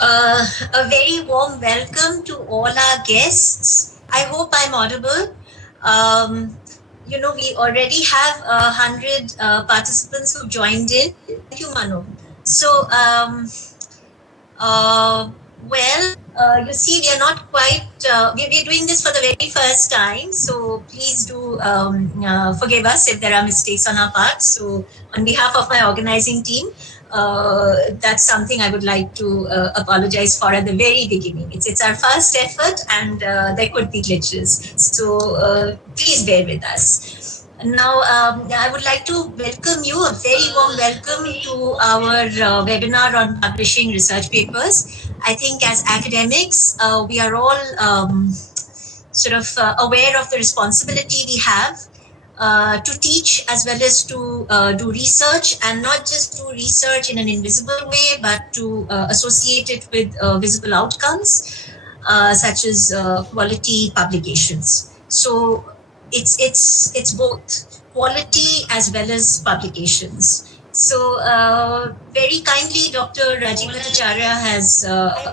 A very warm welcome to all our guests. I hope I'm audible. We already have 100 participants who joined in. Thank you, Manu. So, you see, we are not quite, we're doing this for the very first time. So please do forgive us if there are mistakes on our part. So on behalf of my organizing team, that's something I would like to apologize for at the very beginning. It's our first effort and there could be glitches. So please bear with us. Now, I would like to welcome you, a very warm welcome to our webinar on publishing research papers. I think as academics, we are all aware of the responsibility we have to teach as well as to do research, and not just do research in an invisible way, but to associate it with visible outcomes, such as quality publications. So it's both quality as well as publications. So very kindly, Dr. Rajib Bhattacharya has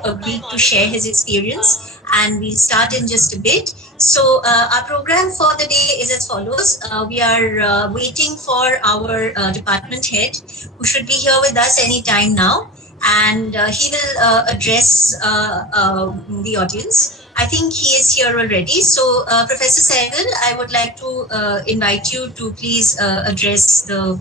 agreed to share his experience, and we'll start in just a bit. So our program for the day is as follows. We are waiting for our department head, who should be here with us anytime now, and he will address the audience. I think he is here already. So Professor Sehgal, I would like to invite you to please address the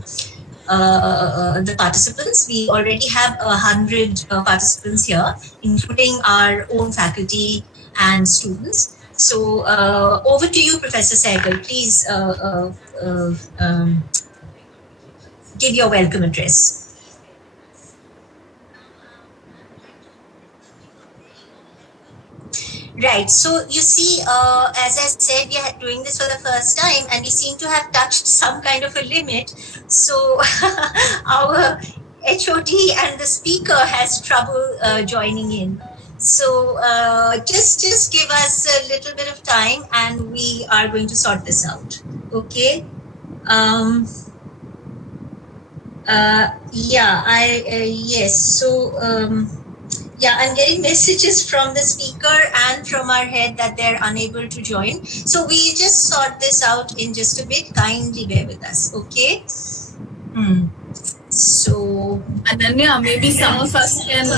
participants. We already have 100 participants here, including our own faculty and students. So over to you, Professor Sehgal. Please give your welcome address. Right. So you see, as I said, we are doing this for the first time, and we seem to have touched some kind of a limit. So our HOD and the speaker has trouble joining in. So just give us a little bit of time, and we are going to sort this out. Okay. Yes. So. Yeah, I'm getting messages from the speaker and from our head that they're unable to join. So we just sort this out in just a bit. Kindly bear with us, okay? So Ananya, maybe some of us can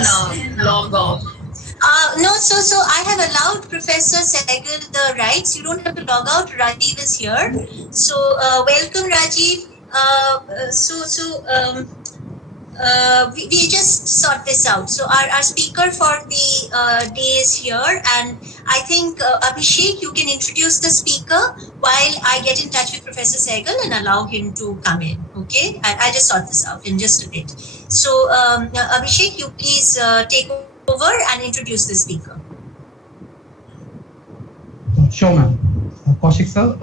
log off. No, so I have allowed Professor Sehgal the rights. You don't have to log out. Rajiv is here. So welcome, Rajiv. We just sort this out. So our speaker for the day is here, and I think Abhishek, you can introduce the speaker while I get in touch with Professor Sehgal and allow him to come in. Okay, I just sort this out in just a bit. So Abhishek, you please take over and introduce the speaker. Sure, ma'am. Kaushik sir.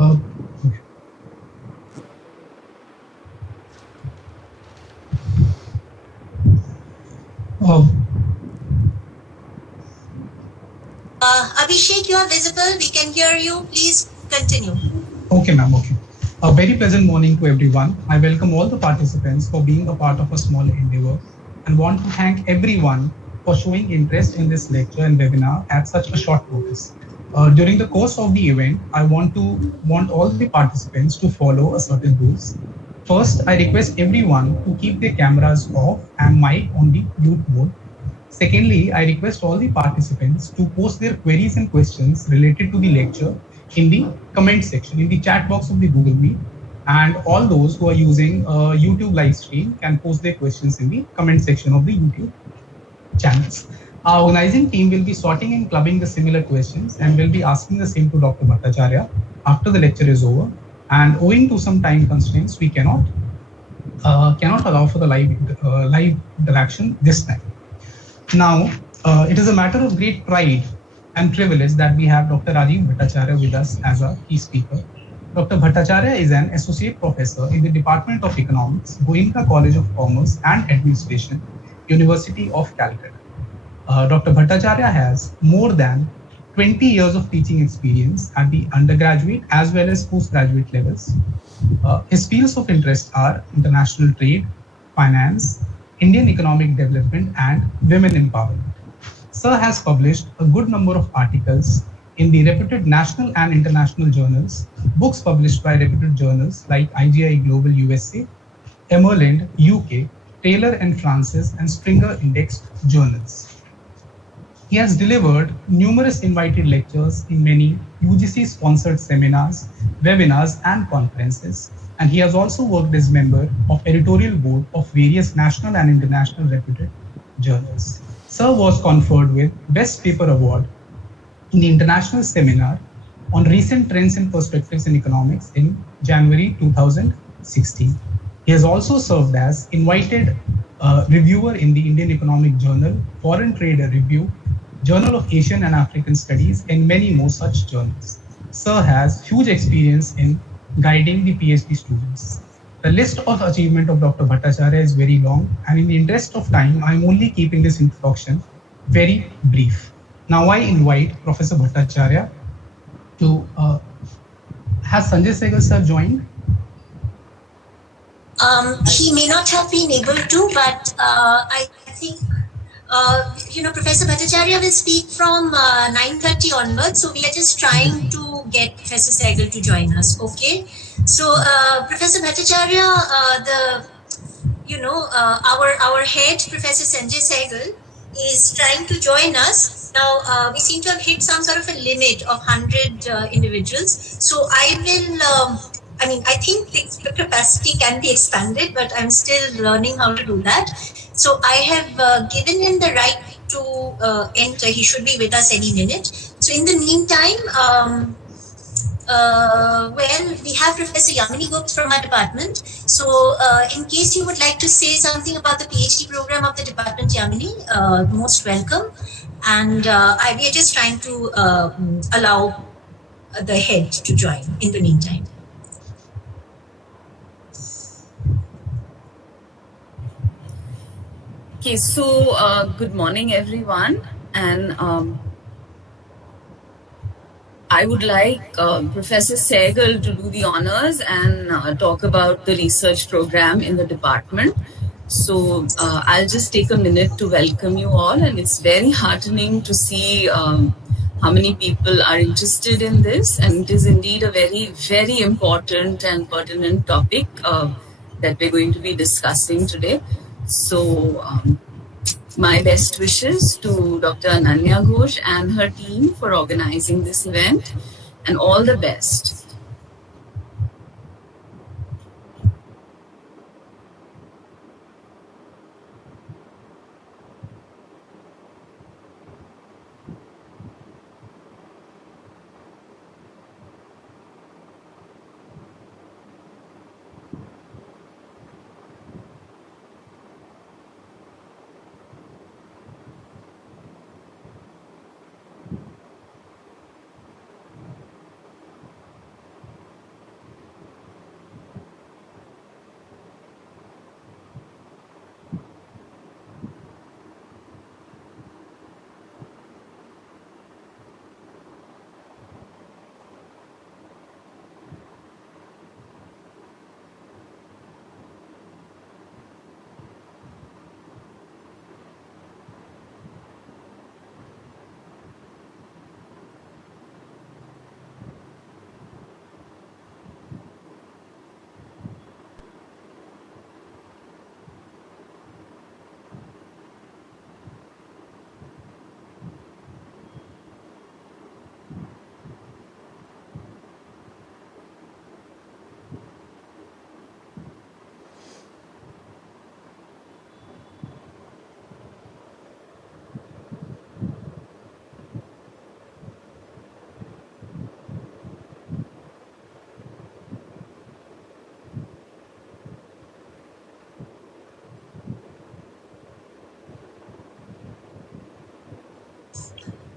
Abhishek, you are visible. We can hear you. Please continue. Okay, ma'am. Okay. A very pleasant morning to everyone. I welcome all the participants for being a part of a small endeavor, and want to thank everyone for showing interest in this lecture and webinar at such a short notice. During the course of the event, I want all the participants to follow a certain rules. First, I request everyone to keep their cameras off and mic on the mute mode. Secondly, I request all the participants to post their queries and questions related to the lecture in the comment section, in the chat box of the Google Meet. And all those who are using YouTube live stream can post their questions in the comment section of the YouTube channels. Our organizing team will be sorting and clubbing the similar questions, and will be asking the same to Dr. Bhattacharya after the lecture is over. And owing to some time constraints, we cannot allow for the live interaction this time. Now, it is a matter of great pride and privilege that we have Dr. Rajib Bhattacharya with us as a key speaker. Dr. Bhattacharya is an associate professor in the Department of Economics, Goenka College of Commerce and Administration, University of Calcutta. Dr. Bhattacharya has more than 20 years of teaching experience at the undergraduate as well as postgraduate levels. His fields of interest are international trade, finance, Indian economic development, and women empowerment. Sir has published a good number of articles in the reputed national and international journals, books published by reputed journals like IGI Global USA, Emerland UK, Taylor and Francis, and Springer indexed journals. He has delivered numerous invited lectures in many UGC-sponsored seminars, webinars, and conferences, and he has also worked as member of editorial board of various national and international reputed journals. Sir was conferred with Best Paper Award in the International Seminar on Recent Trends and Perspectives in Economics in January 2016. He has also served as invited reviewer in the Indian Economic Journal, Foreign Trade Review, Journal of Asian and African Studies, and many more such journals. Sir has huge experience in guiding the PhD students. The list of achievement of Dr. Bhattacharya is very long, and in the interest of time, I'm only keeping this introduction very brief. Now I invite Professor Bhattacharya to, has Sanjay Sehgal sir joined? He may not have been able to, but I think Professor Bhattacharya will speak from 9:30 onwards. So we are just trying to get Professor Sehgal to join us. Okay. So Professor Bhattacharya, our head, Professor Sanjay Sehgal, is trying to join us. Now we seem to have hit some sort of a limit of 100 individuals. So I will. I think the capacity can be expanded, but I'm still learning how to do that. So I have given him the right to enter. He should be with us any minute. So in the meantime, we have Professor Yamini Gupta from our department. So in case you would like to say something about the PhD program of the department, Yamini, most welcome. And we are just trying to allow the head to join in the meantime. Okay, so good morning, everyone, and I would like Professor Sehgal to do the honors and talk about the research program in the department. So I'll just take a minute to welcome you all, and it's very heartening to see how many people are interested in this, and it is indeed a very, very important and pertinent topic that we're going to be discussing today. So my best wishes to Dr. Ananya Ghosh and her team for organizing this event, and all the best.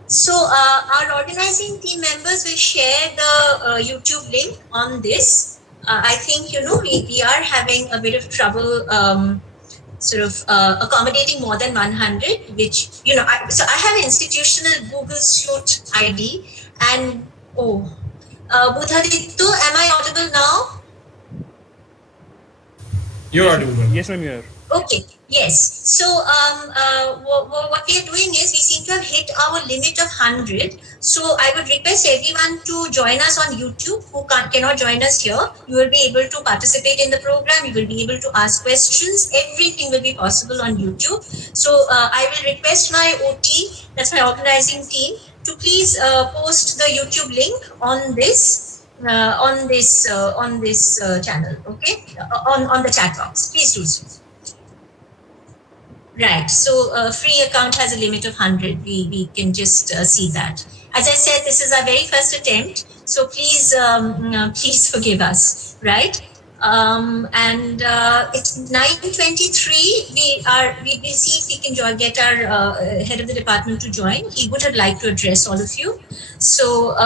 So our organizing team members will share the YouTube link on this. I think, we are having a bit of trouble accommodating more than 100, which, so I have institutional Google Suite ID, and Buddhadittu, am I audible now? You're audible. Yes, ma'am, you are. Okay. Yes. So what we are doing is we seem to have hit our limit of 100. So I would request everyone to join us on YouTube who cannot join us here. You will be able to participate in the program. You will be able to ask questions. Everything will be possible on YouTube. So I will request my OT, that's my organizing team, to please post the YouTube link on this channel. Okay, on the chat box. Please do so. Right. So free account has a limit of 100. We can just see that. As I said, this is our very first attempt. So please, please forgive us. Right. And it's 9:23. We will see if we can get our head of the department to join. He would have liked to address all of you. So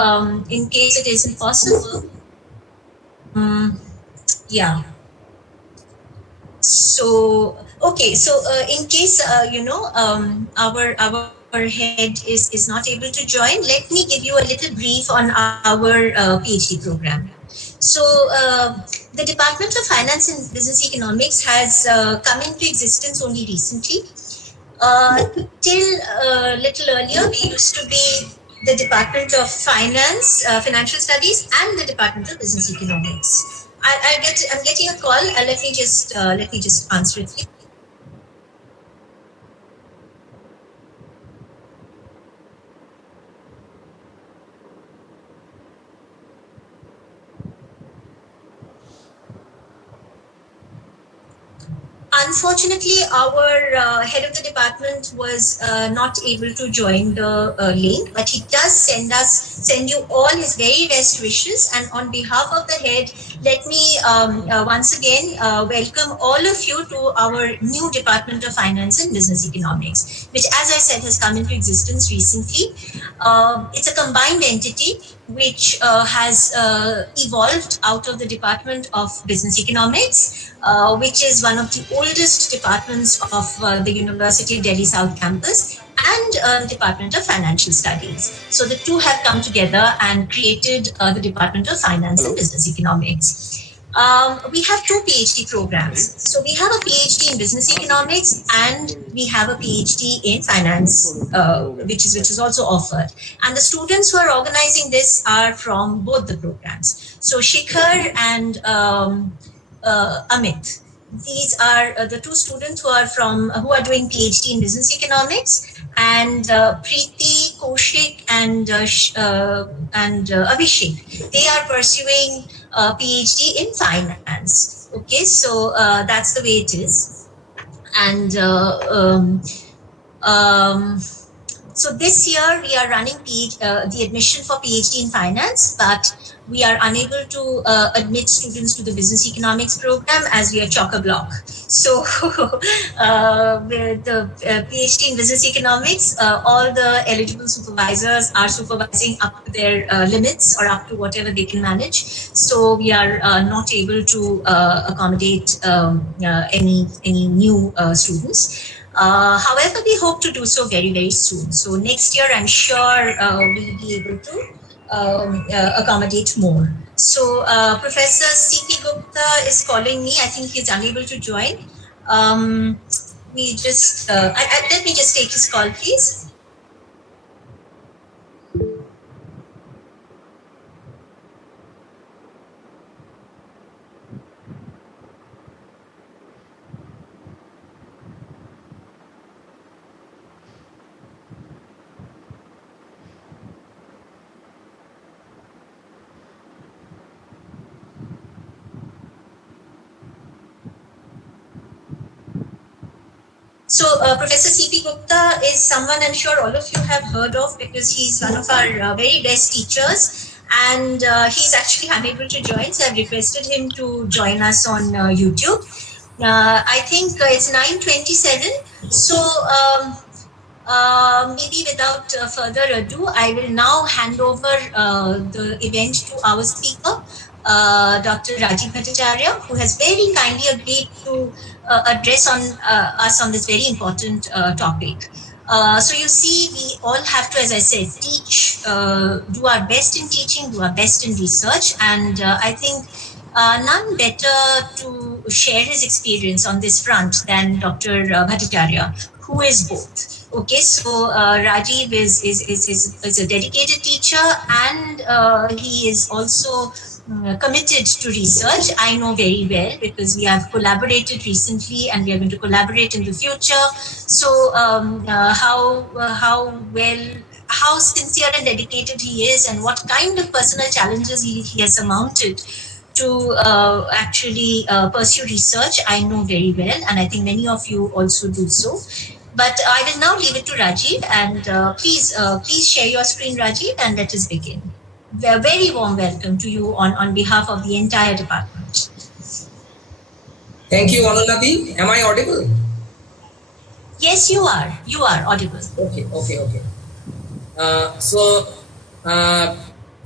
in case it isn't possible, yeah. So okay, so in case our head is not able to join, let me give you a little brief on our PhD program. So the Department of Finance and Business Economics has come into existence only recently. Till little earlier, we used to be the Department of Finance, Financial Studies, and the Department of Business Economics. I'm getting a call. Let me just answer it. Unfortunately, our head of the department was not able to join the link, but he does send you all his very best wishes. And on behalf of the head, let me once again welcome all of you to our new Department of Finance and Business Economics, which, as I said, has come into existence recently. It's a combined entity which has evolved out of the Department of Business Economics, which is one of the oldest departments of the University of Delhi South Campus, and the Department of Financial Studies. So the two have come together and created the Department of Finance and Business Economics. We have two PhD programs. So we have a PhD in Business Economics and we have a PhD in Finance, which is also offered. And the students who are organizing this are from both the programs. So Shikhar and Amit. These are the two students who are doing PhD in Business Economics, and Preeti, Kaushik, and Abhishek. They are pursuing a PhD in Finance. Okay, so that's the way it is, and so this year we are running the admission for PhD in Finance, but we are unable to admit students to the Business Economics program as we are chock-a-block. So with the PhD in Business Economics, all the eligible supervisors are supervising up to their limits or up to whatever they can manage. So we are not able to accommodate any new students. However, we hope to do so very, very soon. So next year, I'm sure we'll be able to accommodate more. So Professor C.P. Gupta is calling me. I think he's unable to join. Let me just take his call, please. So Professor C.P. Gupta is someone I'm sure all of you have heard of because he's one of our very best teachers, and he's actually unable to join, so I've requested him to join us on YouTube. I think it's 9:27, so maybe without further ado, I will now hand over the event to our speaker, Dr. Rajib Bhattacharya, who has very kindly agreed to address us on this very important topic. So you see, we all have to, as I said, teach, do our best in teaching, do our best in research, and I think none better to share his experience on this front than Dr. Bhattacharya, who is both. Okay, so Rajiv is a dedicated teacher, and he is also committed to research. I know very well because we have collaborated recently and we are going to collaborate in the future. So how sincere and dedicated he is, and what kind of personal challenges he has surmounted to actually pursue research, I know very well, and I think many of you also do so. But I will now leave it to Rajiv, and please share your screen, Rajiv, and let us begin. A very warm welcome to you on behalf of the entire department. Thank you, Anunnati. Am I audible? Yes, you are. You are audible. Okay.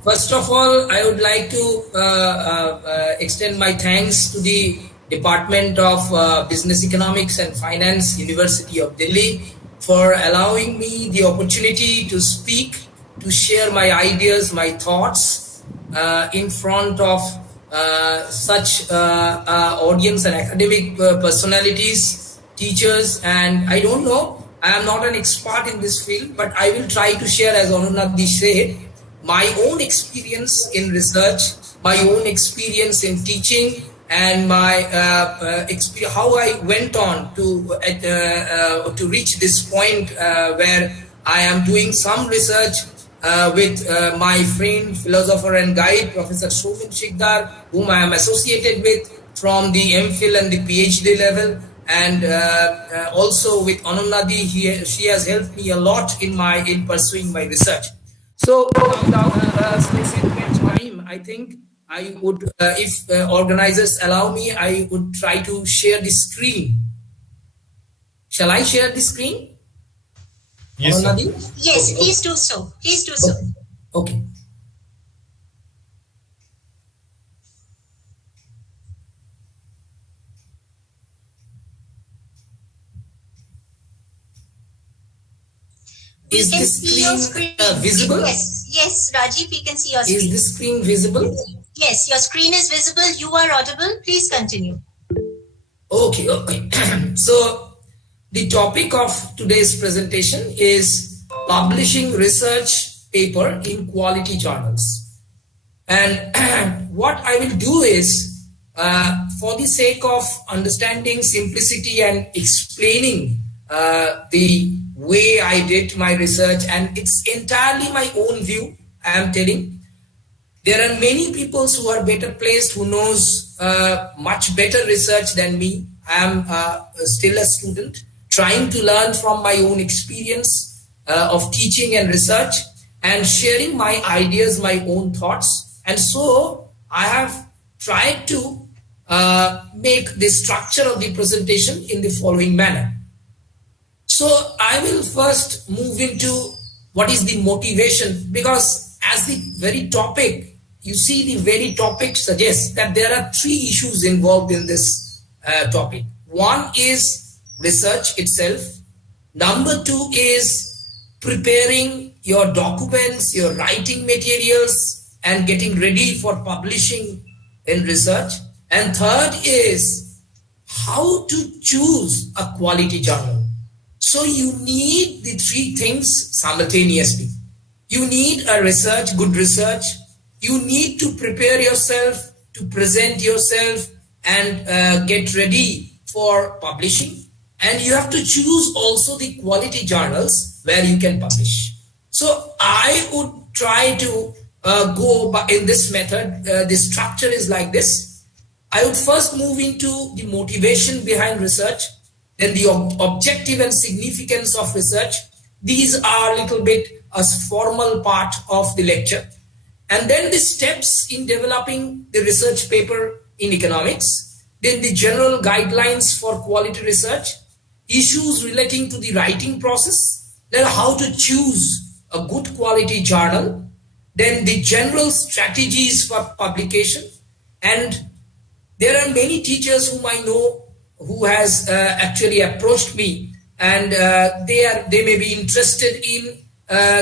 First of all, I would like to extend my thanks to the Department of Business Economics and Finance, University of Delhi, for allowing me the opportunity to speak, to share my ideas, my thoughts in front of such audience and academic personalities, teachers, and I don't know, I am not an expert in this field, but I will try to share, as Anunnati said, my own experience in research, my own experience in teaching, and my experience, how I went on to reach this point where I am doing some research with my friend, philosopher and guide, Professor Shobin Shikdar, whom I am associated with from the MPhil and the PhD level, and also with Anunnati. She has helped me a lot in pursuing my research. So without spending much time, I think I would, if organizers allow me, I would try to share the screen. Shall I share the screen? Yes, Anunnati? yes, okay. Please do so. Please do so. Okay. Is the screen visible? Yes, Rajiv, we can see your screen. Is the screen visible? Yes, your screen is visible. You are audible. Please continue. Okay. So the topic of today's presentation is publishing research paper in quality journals. And what I will do is, for the sake of understanding, simplicity, and explaining the way I did my research, and it's entirely my own view, I am telling. There are many people who are better placed, who knows much better research than me. I am still a student, trying to learn from my own experience of teaching and research, and sharing my ideas, my own thoughts. And so I have tried to make the structure of the presentation in the following manner. So I will first move into what is the motivation, because as the very topic, you see the very topic suggests that there are three issues involved in this topic. One is research itself. Number two is preparing your documents, your writing materials, and getting ready for publishing in research. And third is how to choose a quality journal. So you need the three things simultaneously. You need a research, good research. You need to prepare yourself, to present yourself, and get ready for publishing. And you have to choose also the quality journals where you can publish. So I would try to go in this method. The structure is like this. I would first move into the motivation behind research, then the objective and significance of research. These are a little bit a formal part of the lecture. And then the steps in developing the research paper in economics, then the general guidelines for quality research, issues relating to the writing process, then how to choose a good quality journal, then the general strategies for publication. And there are many teachers whom I know who has actually approached me, and they may be interested in,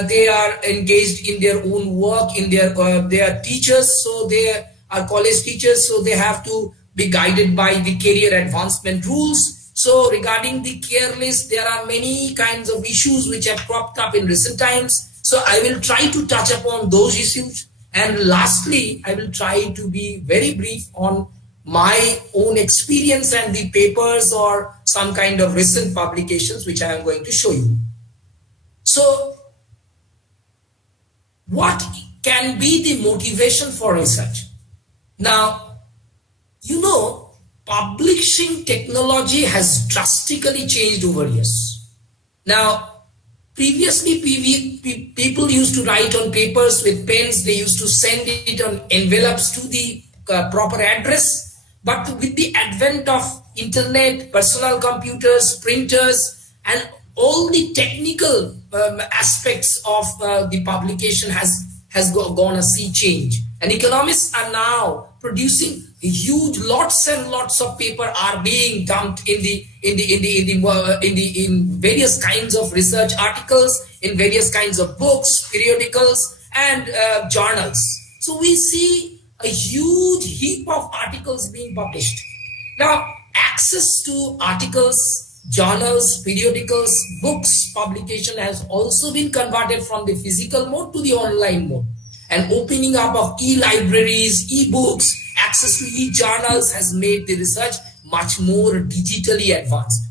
they are engaged in their own work, in they are teachers, so they are college teachers, so they have to be guided by the career advancement rules. So regarding the care list, there are many kinds of issues which have cropped up in recent times. So I will try to touch upon those issues. And lastly, I will try to be very brief on my own experience and the papers or some kind of recent publications which I am going to show you. So what can be the motivation for research? Now, you know, publishing technology has drastically changed over years. Now, previously, people used to write on papers with pens. They used to send it on envelopes to the proper address. But with the advent of internet, personal computers, printers, and all the technical aspects of the publication has gone a sea change. And economists are now producing huge lots and lots of paper are being dumped in various kinds of research articles, in various kinds of books, periodicals, and journals. So we see a huge heap of articles being published. Now, access to articles, journals, periodicals, books, publication has also been converted from the physical mode to the online mode. And opening up of e-libraries, e-books, access to e-journals has made the research much more digitally advanced.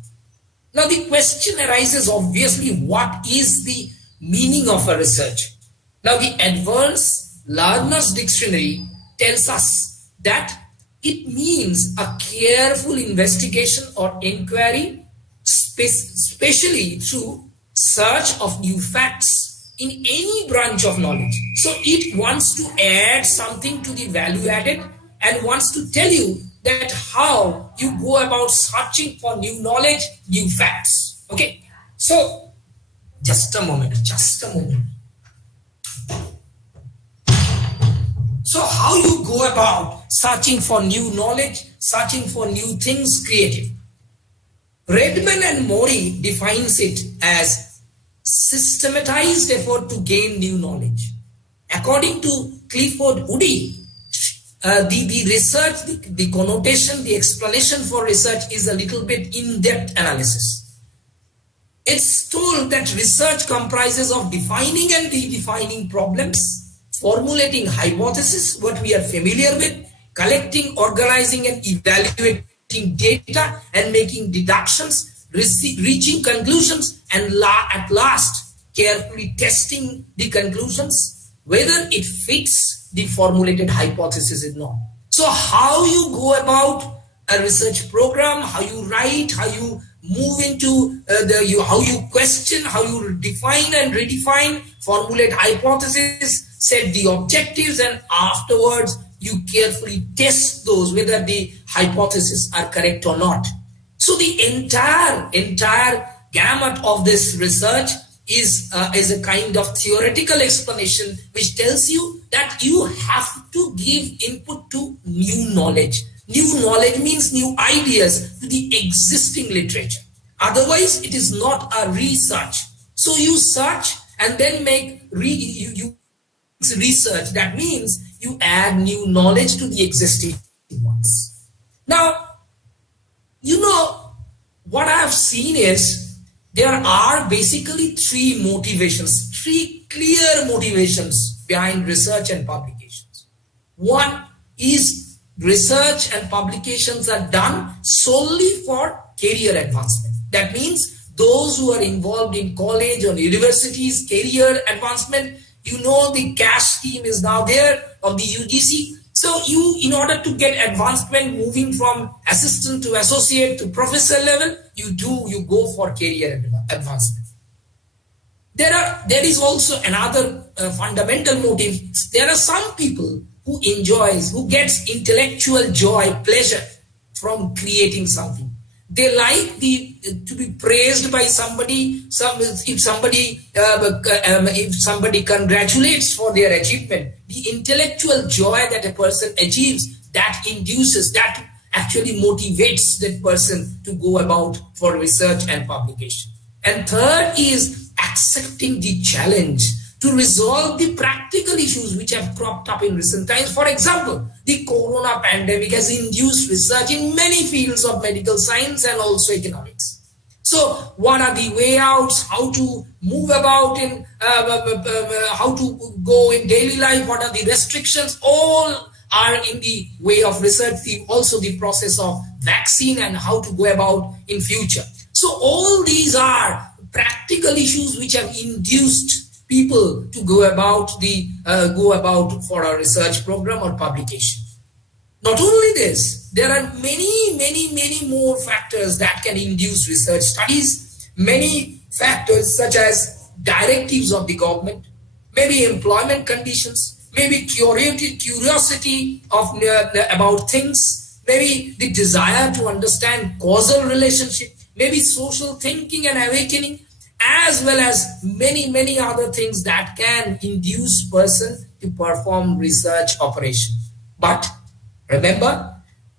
Now the question arises, obviously, what is the meaning of a research? Now the Advanced Learner's Dictionary tells us that it means a careful investigation or inquiry, especially through search of new facts in any branch of knowledge. So it wants to add something to the value added and wants to tell you that how you go about searching for new knowledge, new facts. Okay, so just a moment. So how you go about searching for new knowledge, searching for new things, creative. Redman and Mori defines it as systematized effort to gain new knowledge. According to Clifford Woody, the research, the connotation, the explanation for research is a little bit in-depth analysis. It's told that research comprises of defining and redefining problems, formulating hypotheses, what we are familiar with, collecting, organizing, and evaluating data, and making deductions, reaching conclusions, and at last carefully testing the conclusions, whether it fits the formulated hypothesis or not. So how you go about a research program, how you write, how you move into how you question, how you define and redefine, formulate hypotheses, set the objectives, and afterwards you carefully test those whether the hypotheses are correct or not. So the entire gamut of this research is a kind of theoretical explanation which tells you that you have to give input to new knowledge. New knowledge means new ideas to the existing literature. Otherwise, it is not a research. So you search and then make research. That means you add new knowledge to the existing ones. Now, you know, what I have seen is there are basically three clear motivations behind research and publications. One is research and publications are done solely for career advancement. That means those who are involved in college or universities, career advancement, you know the cash scheme is now there of the UGC. So you, in order to get advancement, moving from assistant to associate to professor level, you go for career advancement. There is also another fundamental motive. There are some people who gets intellectual joy, pleasure from creating something. They like to be praised by somebody. If somebody congratulates for their achievement, the intellectual joy that a person achieves, that induces, that actually motivates that person to go about for research and publication. And third is accepting the challenge to resolve the practical issues which have cropped up in recent times. For example, the corona pandemic has induced research in many fields of medical science and also economics. So what are the way outs, how to move about in, how to go in daily life, what are the restrictions, all are in the way of research, also the process of vaccine and how to go about in future. So all these are practical issues which have induced people to go about for a research program or publication. Not only this, there are many more factors that can induce research studies. Many factors such as directives of the government, maybe employment conditions, maybe curiosity of about things, maybe the desire to understand causal relationship, maybe social thinking and awakening, as well as many other things that can induce person to perform research operation. But remember,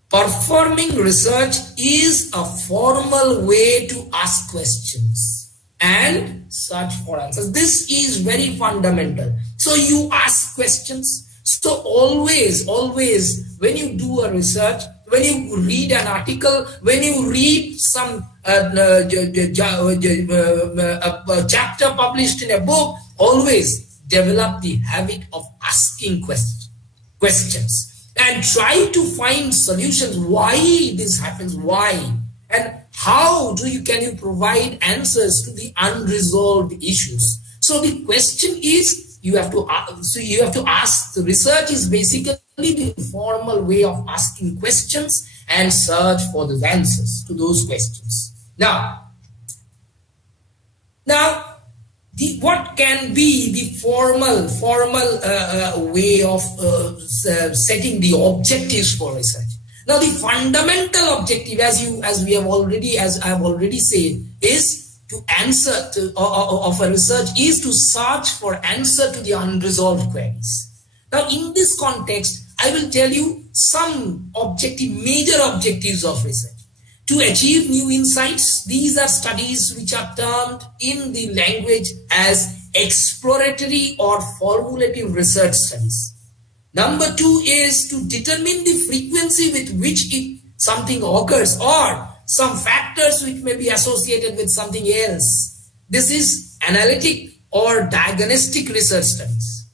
performing research is a formal way to ask questions and search for answers. This is very fundamental. So you ask questions. So always, when you do a research, when you read an article, when you read some a chapter published in a book, always develop the habit of asking questions. And try to find solutions. Why this happens? Why? And how can you provide answers to the unresolved issues? So the question is, you have to ask. The research is basically the formal way of asking questions and search for the answers to those questions. Now, what can be the formal way of setting the objectives for research? Now, the fundamental objective, as I have already said, is to answer of a research is to search for answer to the unresolved queries. Now, in this context, I will tell you some major objectives of research. To achieve new insights, these are studies which are termed in the language as exploratory or formulative research studies. Number 2 is to determine the frequency with which something occurs or some factors which may be associated with something else. This is analytic or diagnostic research studies.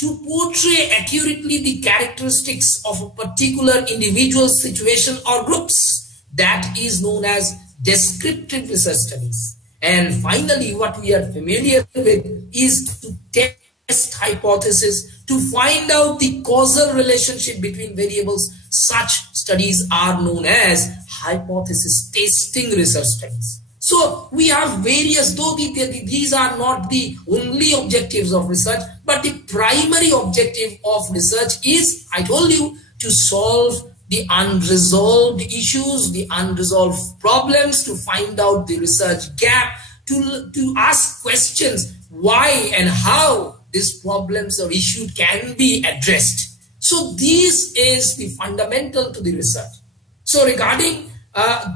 To portray accurately the characteristics of a particular individual situation or groups, that is known as descriptive research studies. And finally, what we are familiar with is to test hypotheses to find out the causal relationship between variables. Such studies are known as hypothesis testing research studies. So we have various, though these are not the only objectives of research, but the primary objective of research is, I told you, to solve the unresolved issues, the unresolved problems, to find out the research gap, to ask questions why and how these problems or issues can be addressed. So this is the fundamental to the research. So regarding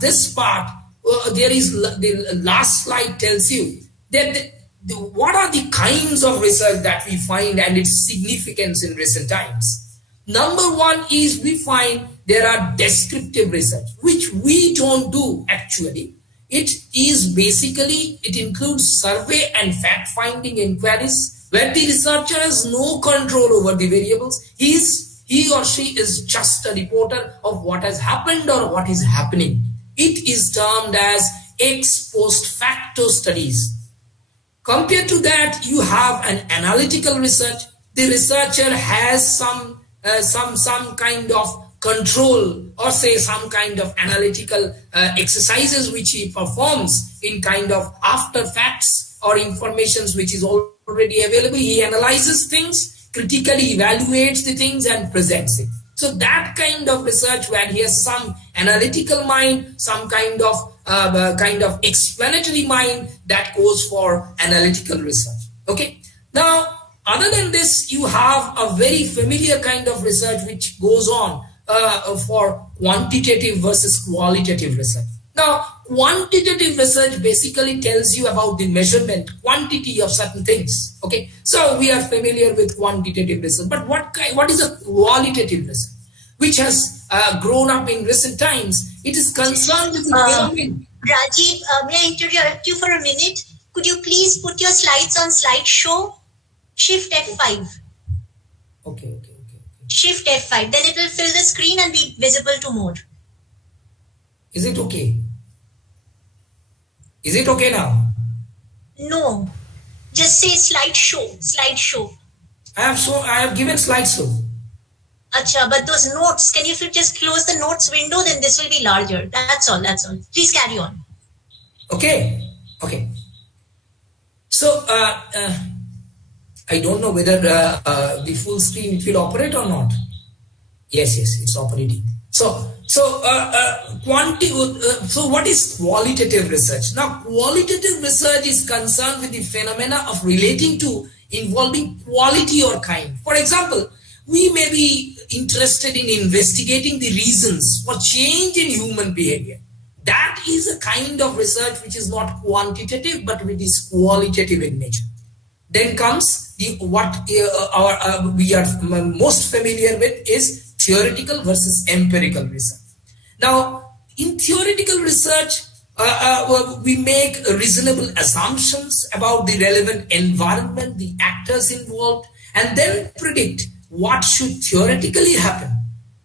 this part, there is the last slide tells you that what are the kinds of research that we find and its significance in recent times. Number 1 is we find there are descriptive research, which we don't do actually. It includes survey and fact-finding inquiries where the researcher has no control over the variables. He or she is just a reporter of what has happened or what is happening. It is termed as ex post facto studies. Compared to that, you have an analytical research. The researcher has some kind of control or say some kind of analytical exercises which he performs in kind of after facts or informations which is already available. He analyzes things, critically evaluates the things and presents it. So that kind of research where he has some analytical mind, some kind of explanatory mind, that goes for analytical research. Okay. Now, other than this, you have a very familiar kind of research which goes on for quantitative versus qualitative research. Now, quantitative research basically tells you about the measurement, quantity of certain things. Okay, so we are familiar with quantitative research, but what is a qualitative research, which has grown up in recent times? It is concerned with the phenomenon. Rajib, may I interrupt you for a minute? Could you please put your slides on slideshow? Shift F5. Okay. Shift F5. Then it will fill the screen and be visible to more. Is it okay? Is it okay now? No. Just say slideshow. Slideshow. I have given slideshow. Acha, but those notes, can you just close the notes window? Then this will be larger. That's all. Please carry on. Okay. So, I don't know whether the full screen will operate or not. Yes, it's operating. So what is qualitative research? Now, qualitative research is concerned with the phenomena of relating to involving quality or kind. For example, we may be interested in investigating the reasons for change in human behavior. That is a kind of research which is not quantitative, but which is qualitative in nature. Then comes what we are most familiar with is theoretical versus empirical research. Now, in theoretical research, we make reasonable assumptions about the relevant environment, the actors involved, and then predict what should theoretically happen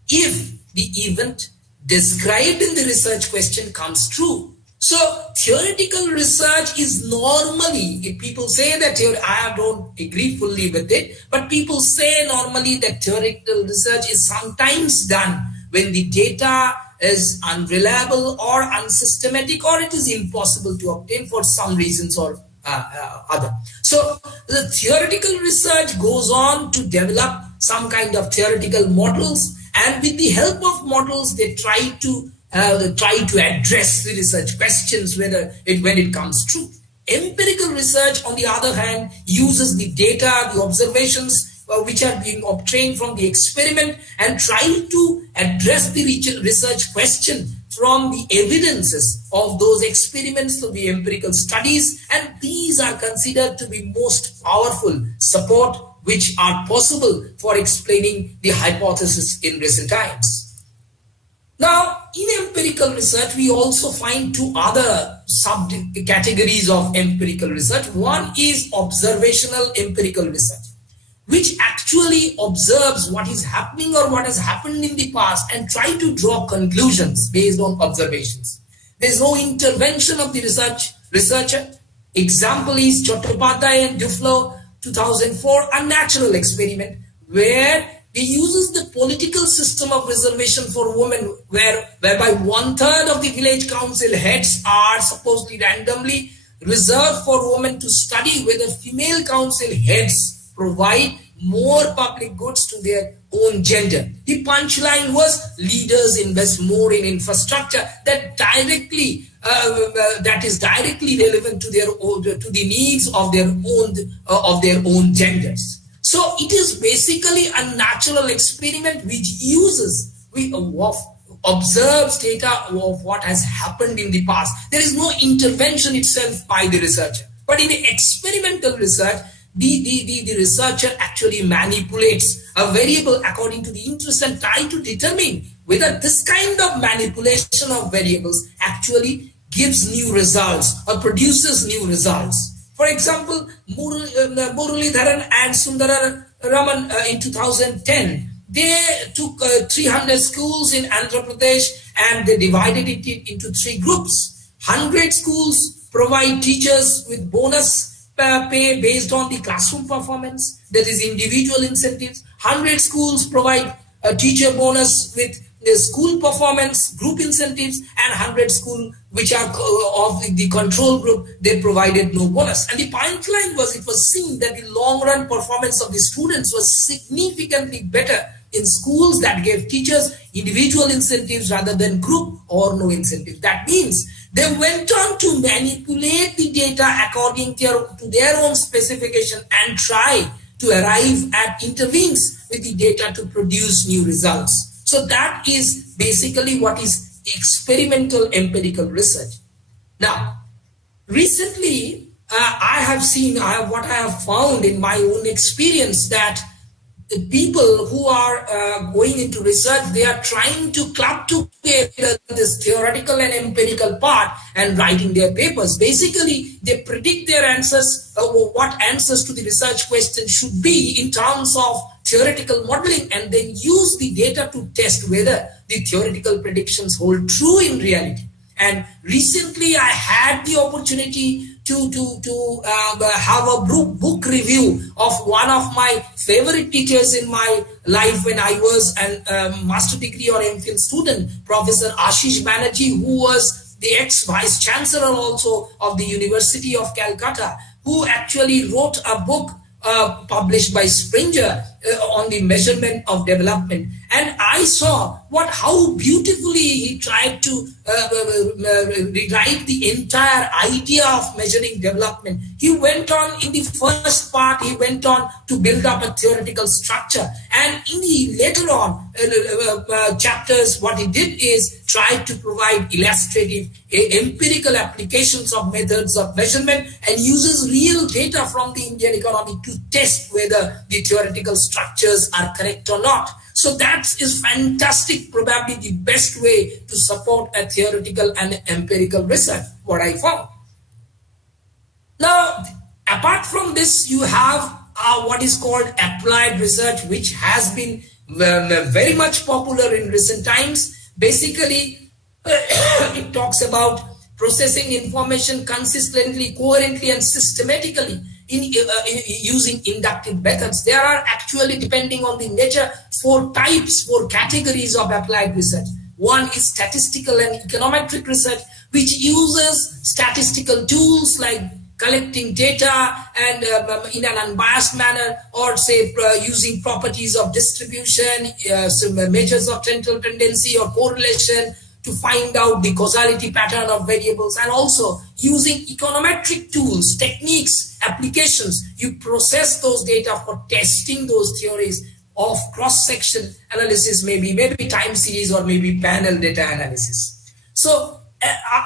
if the event described in the research question comes true. So theoretical research is normally, if people say that, I don't agree fully with it, but people say normally that theoretical research is sometimes done when the data is unreliable or unsystematic, or it is impossible to obtain for some reasons or other. So the theoretical research goes on to develop some kind of theoretical models, and with the help of models, they try to address the research questions when it comes true. Empirical research, on the other hand, uses the data, the observations which are being obtained from the experiment, and try to address the research question from the evidences of those experiments, of the empirical studies, and these are considered to be most powerful support which are possible for explaining the hypothesis in recent times. Now, in empirical research, we also find two other subcategories of empirical research. One is observational empirical research, which actually observes what is happening or what has happened in the past and try to draw conclusions based on observations. There is no intervention of the researcher. Example is Chattopadhyay and Duflo 2004 unnatural experiment, where he uses the political system of reservation for women, whereby 1/3 of the village council heads are supposedly randomly reserved for women to study whether female council heads provide more public goods to their own gender. The punchline was leaders invest more in infrastructure that is directly relevant to the needs of their own genders. So it is basically a natural experiment which observes data of what has happened in the past. There is no intervention itself by the researcher. But in experimental research, the researcher actually manipulates a variable according to the interest and try to determine whether this kind of manipulation of variables actually gives new results or produces new results. For example, Muralidharan and Sundararaman in 2010, they took 300 schools in Andhra Pradesh and they divided it into 3 groups. 100 schools provide teachers with bonus pay based on the classroom performance, that is individual incentives. 100 schools provide a teacher bonus with the school performance, group incentives, and 100 schools which are of the control group, they provided no bonus. And the punchline was, it was seen that the long run performance of the students was significantly better in schools that gave teachers individual incentives rather than group or no incentives. That means they went on to manipulate the data according to their own specification and try to arrive at intervenes with the data to produce new results. So that is basically what is the experimental empirical research. Now, recently, I have seen what I have found in my own experience, that the people who are going into research, they are trying to club together this theoretical and empirical part and writing their papers. Basically, they predict their answers, what answers to the research question should be in terms of theoretical modeling, and then use the data to test whether the theoretical predictions hold true in reality. And recently, I had the opportunity to have a book review of one of my favorite teachers in my life when I was a master degree or MPhil student, Professor Ashish Banerjee, who was the ex-vice chancellor also of the University of Calcutta, who actually wrote a book published by Springer on the measurement of development. And I saw how beautifully he tried to rewrite the entire idea of measuring development. He went on, in the first part, he went on to build up a theoretical structure. And in the later on chapters, what he did is try to provide illustrative empirical applications of methods of measurement, and uses real data from the Indian economy to test whether the theoretical structures are correct or not. So that is fantastic, probably the best way to support a theoretical and empirical research, what I found. Now, apart from this, you have what is called applied research, which has been very much popular in recent times. Basically, it talks about processing information consistently, coherently, and systematically using inductive methods. There are actually, depending on the nature, four categories of applied research. One is statistical and econometric research, which uses statistical tools like collecting data and in an unbiased manner, or say using properties of distribution, some measures of central tendency or correlation to find out the causality pattern of variables, and also using econometric tools, techniques, applications. You process those data for testing those theories of cross-section analysis, maybe time series, or maybe panel data analysis. So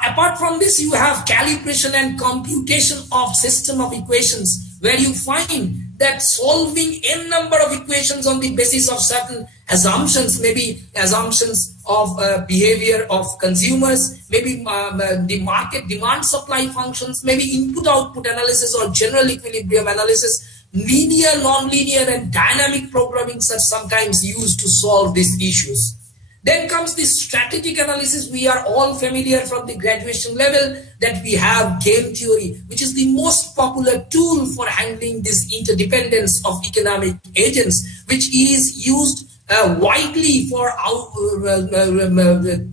apart from this, you have calibration and computation of system of equations, where you find that solving n number of equations on the basis of certain assumptions, maybe assumptions of behavior of consumers, maybe the market demand supply functions, maybe input-output analysis or general equilibrium analysis, linear, non-linear, and dynamic programming are sometimes used to solve these issues. Then comes the strategic analysis. We are all familiar from the graduation level that we have game theory, which is the most popular tool for handling this interdependence of economic agents, which is used widely for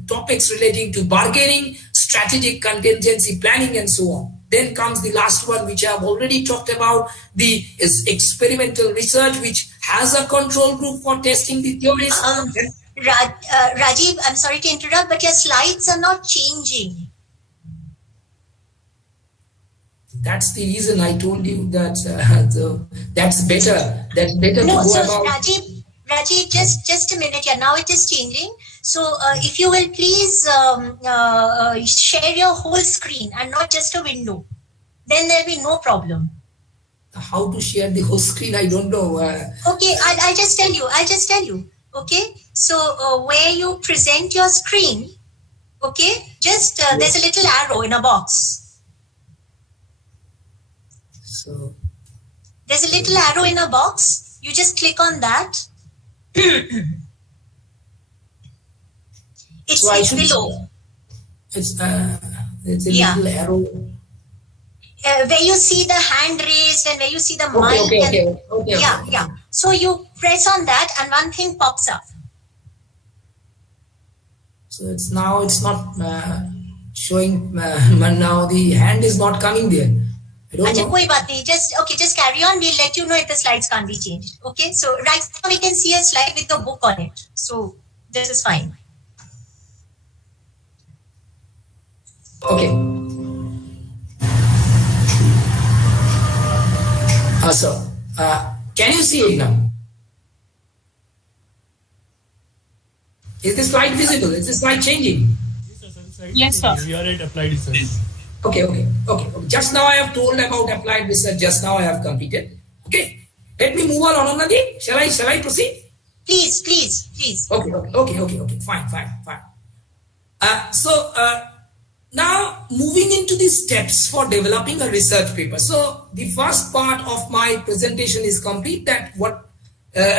topics relating to bargaining, strategic contingency planning, and so on. Then comes the last one, which I have already talked about, is experimental research, which has a control group for testing the theories. Rajiv, I'm sorry to interrupt, but your slides are not changing. That's the reason I told you that that's better. That's better No, to go so about. Rajiv, just a minute. Yeah, now it is changing. So if you will please share your whole screen and not just a window, then there'll be no problem. How to share the whole screen? I don't know. Okay, I'll just tell you. Okay, so where you present your screen, okay, just there's a little arrow in a box. So there's a little arrow in a box. You just click on that. It's below. It's a little arrow. Where you see the hand raised and where you see the mic. Okay. So you press on that and one thing pops up. So it's not showing. Now the hand is not coming there. I don't know. Just carry on. We'll let you know if the slides can't be changed. Okay. So right now we can see a slide with the book on it. So this is fine. Okay. Can you see it now? Is the slide visible? Is the slide changing? Yes, sir. We are at applied research. Okay. Just now I have told about applied research. Just now I have completed. Okay. Let me move on, Anandi. Shall I proceed? Please. Okay. Fine. Now moving into the steps for developing a research paper. So the first part of my presentation is complete. That what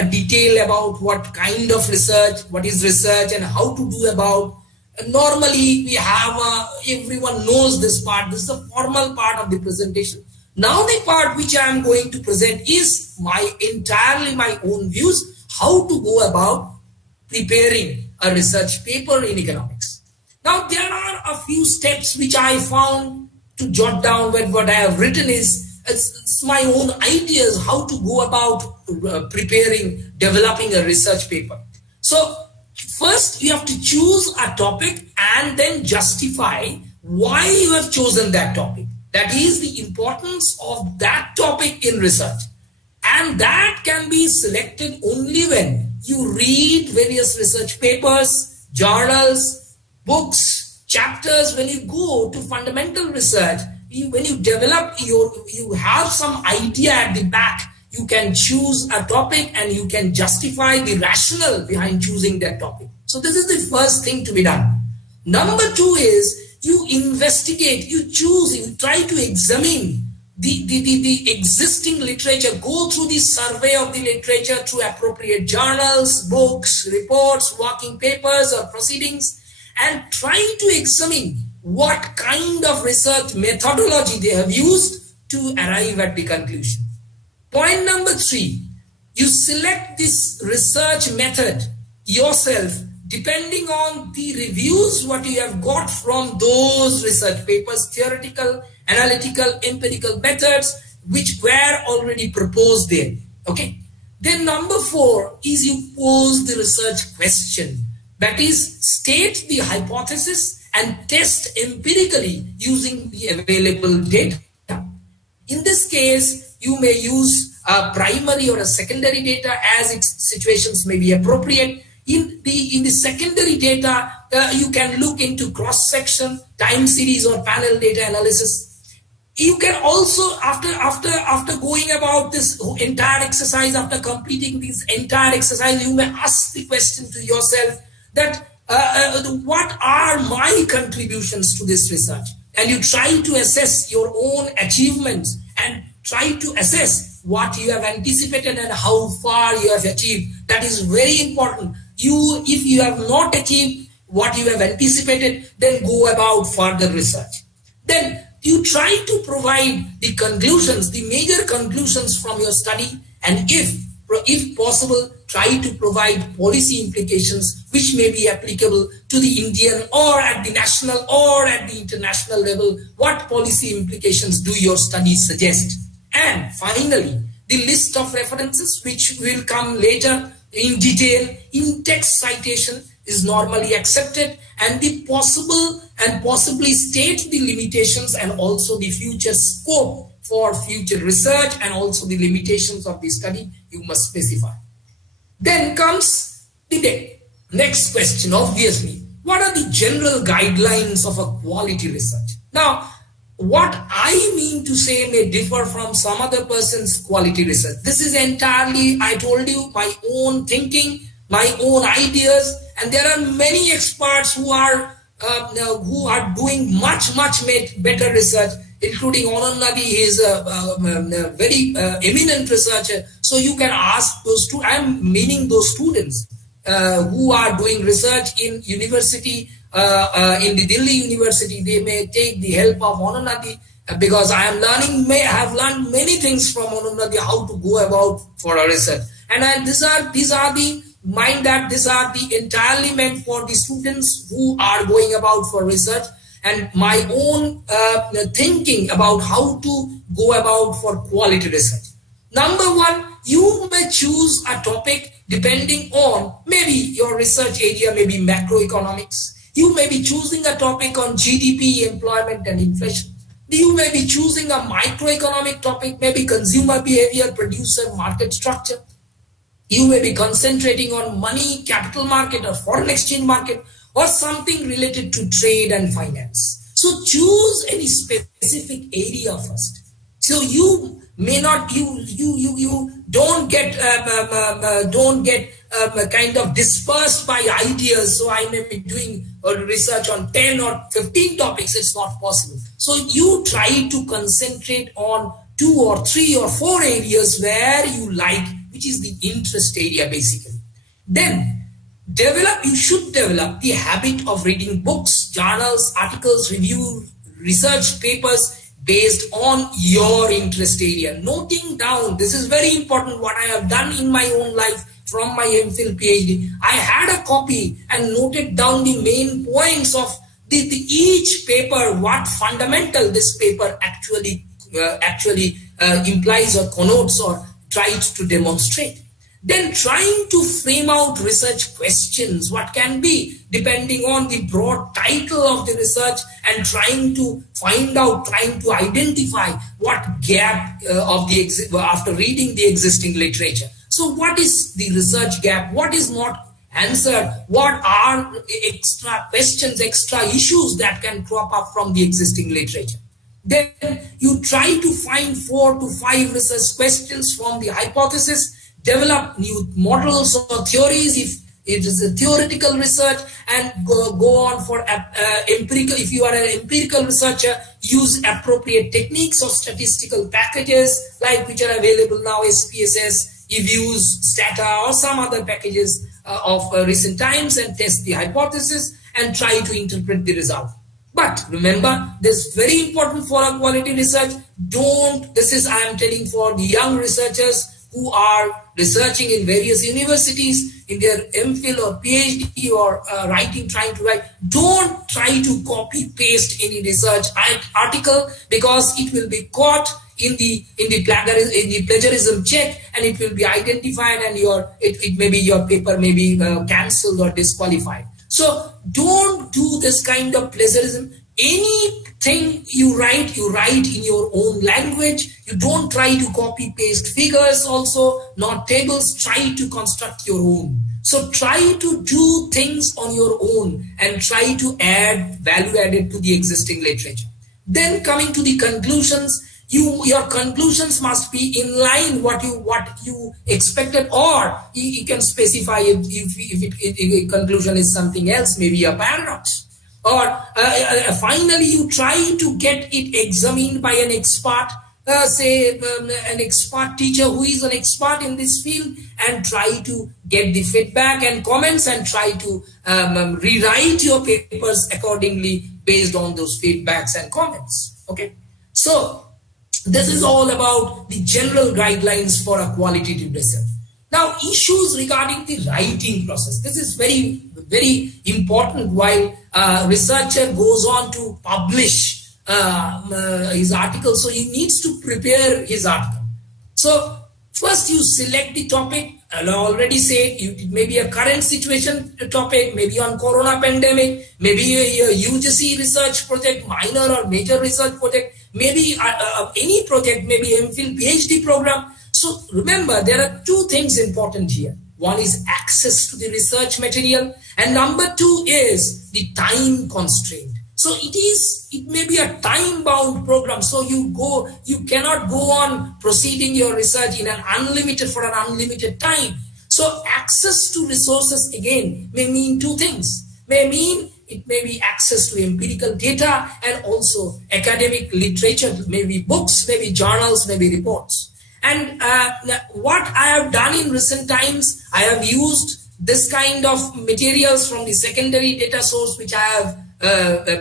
detail about what kind of research, what is research, and how to do about. Normally we have everyone knows this part. This is the formal part of the presentation. Now the part which I am going to present is entirely my own views, how to go about preparing a research paper in economics. Now there are a few steps which I found to jot down when what I have written is it's my own ideas how to go about developing a research paper. So first you have to choose a topic and then justify why you have chosen that topic. That is the importance of that topic in research. And that can be selected only when you read various research papers, journals, books, chapters. When you go to fundamental research, when you develop you have some idea at the back, you can choose a topic and you can justify the rationale behind choosing that topic. So this is the first thing to be done. Number two is you investigate, you try to examine the existing literature, go through the survey of the literature through appropriate journals, books, reports, working papers or proceedings, and try to examine what kind of research methodology they have used to arrive at the conclusion. Point number three, you select this research method yourself depending on the reviews what you have got from those research papers, theoretical, analytical, empirical methods which were already proposed there. Okay. Then number four is you pose the research question. That is, state the hypothesis and test empirically using the available data. In this case, you may use a primary or a secondary data as its situations may be appropriate. In the secondary data, you can look into cross-section, time series or panel data analysis. You can also, after going about this entire exercise, after completing this entire exercise, you may ask the question to yourself that what are my contributions to this research? And you try to assess your own achievements and try to assess what you have anticipated and how far you have achieved. That is very important. If you have not achieved what you have anticipated, then go about further research. Then you try to provide the conclusions, the major conclusions from your study, and if possible, try to provide policy implications which may be applicable to the Indian or at the national or at the international level. What policy implications do your study suggest? And finally, the list of references which will come later in detail in text citation is normally accepted, and the possible and possibly state the limitations and also the future scope for future research and also the limitations of the study you must specify. Then comes the next question, obviously. What are the general guidelines of a quality research? Now, what I mean to say may differ from some other person's quality research. This is entirely, I told you, my own thinking, my own ideas, and there are many experts who are doing much better research, including Anand. He is a very eminent researcher. So you can ask those two. I'm meaning those students who are doing research in university. In the Delhi University, they may take the help of Anand, because I have learned many things from Anand how to go about for a research. And these are the mind that these are the entirely meant for the students who are going about for research, and my own thinking about how to go about for quality research. Number one, you may choose a topic depending on maybe your research area may be macroeconomics. You may be choosing a topic on GDP, employment and inflation. You may be choosing a microeconomic topic, maybe consumer behavior, producer, market structure. You may be concentrating on money, capital market or foreign exchange market. or something related to trade and finance. So choose any specific area first. So you may not, you don't get kind of dispersed by ideas. So I may be doing research on 10 or 15 topics. It's not possible. So you try to concentrate on 2 or 3 or 4 areas where you like, which is the interest area basically. Then you should develop the habit of reading books, journals, articles, review, research papers based on your interest area. Noting down, this is very important, what I have done in my own life from my MPhil PhD. I had a copy and noted down the main points of each paper, what fundamental this paper actually implies or connotes or tries to demonstrate. Then trying to frame out research questions, what can be, depending on the broad title of the research, and trying to find out, trying to identify what gap after reading the existing literature. So what is the research gap? What is not answered? What are extra questions, extra issues that can crop up from the existing literature? Then you try to find 4 to 5 research questions from the hypothesis, develop new models or theories if it is a theoretical research, and go on for empirical. If you are an empirical researcher, use appropriate techniques or statistical packages like which are available now, SPSS, Induce, Stata, or some other packages of recent times, and test the hypothesis and try to interpret the result. But remember, this is very important for a quality research. I am telling for the young researchers who are researching in various universities in their MPhil or PhD or trying to write. Don't try to copy paste any research article, because it will be caught in the plagiarism check, and it will be identified, and your paper may be cancelled or disqualified. So don't do this kind of plagiarism. Anything you write in your own language. You don't try to copy paste figures also, not tables. Try to construct your own. So try to do things on your own and try to add value added to the existing literature. Then coming to the conclusions, your conclusions must be in line what you expected, or you can specify if a conclusion is something else, maybe a paradox. Or finally, you try to get it examined by an expert, an expert teacher who is an expert in this field, and try to get the feedback and comments, and try to rewrite your papers accordingly based on those feedbacks and comments. Okay, so this is all about the general guidelines for a qualitative research. Now, issues regarding the writing process. This is very, very important while a researcher goes on to publish his article. So he needs to prepare his article. So first you select the topic. I already said it may be a current situation topic, maybe on corona pandemic, maybe a UGC research project, minor or major research project, maybe any project, maybe MPhil PhD program. So remember, there are 2 things important here. One is access to the research material, and number 2 is the time constraint. So it may be a time-bound program. So you cannot go on proceeding your research for an unlimited time. So access to resources again may mean 2 things. It may be access to empirical data and also academic literature, maybe books, maybe journals, maybe reports. And what I have done in recent times, I have used this kind of materials from the secondary data source, which I have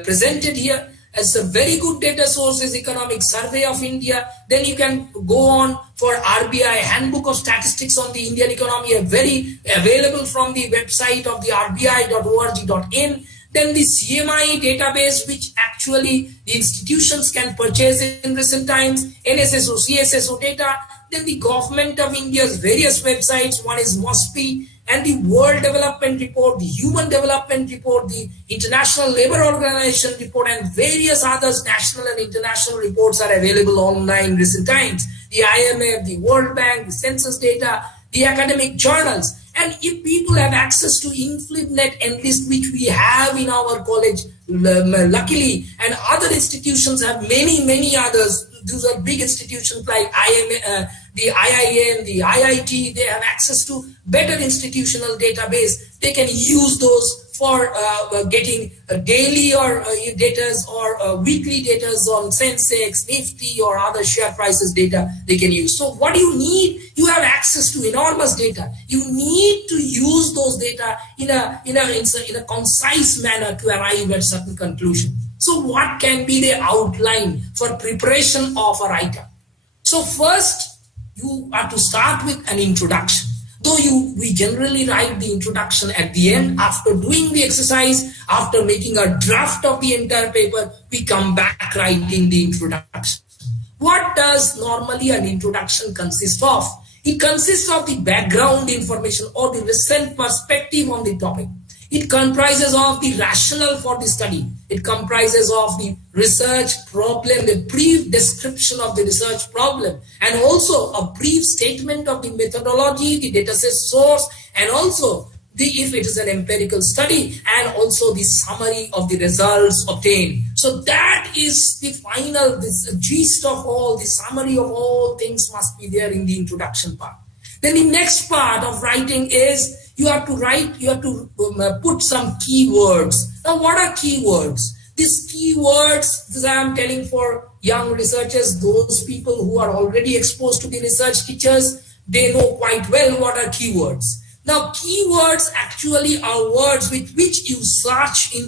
presented here. As a very good data source is Economic Survey of India. Then you can go on for RBI, Handbook of Statistics on the Indian Economy, very available from the website of the rbi.org.in. Then the CMI database, which actually the institutions can purchase in recent times, NSSO, CSSO data. Then the Government of India's various websites. One is MOSPI, and the World Development Report, the Human Development Report, the International Labour Organization report, and various others, national and international reports are available online in recent times. The IMF, the World Bank, the census data, the academic journals. And if people have access to InfluNet Enlist, which we have in our college, luckily, and other institutions have many others. These are big institutions like the IIM, the IIT. They have access to better institutional database. They can use those for getting daily or data or weekly data on Sensex, Nifty, or other share prices data they can use. So what do you need? You have access to enormous data. You need to use those data in a concise manner to arrive at certain conclusion. So what can be the outline for preparation of a writer? So first, you have to start with an introduction. Though we generally write the introduction at the end, after doing the exercise, after making a draft of the entire paper, we come back writing the introduction. What does normally an introduction consist of? It consists of the background information or the recent perspective on the topic. It comprises of the rationale for the study. It comprises of the research problem, the brief description of the research problem, and also a brief statement of the methodology, the dataset source, and also if it is an empirical study, and also the summary of the results obtained. So that is the final, this gist of all, the summary of all things must be there in the introduction part. Then the next part of writing is you have to put some keywords. Now, what are keywords? These keywords, this I am telling for young researchers, those people who are already exposed to the research teachers, they know quite well what are keywords. Now, keywords actually are words with which you search in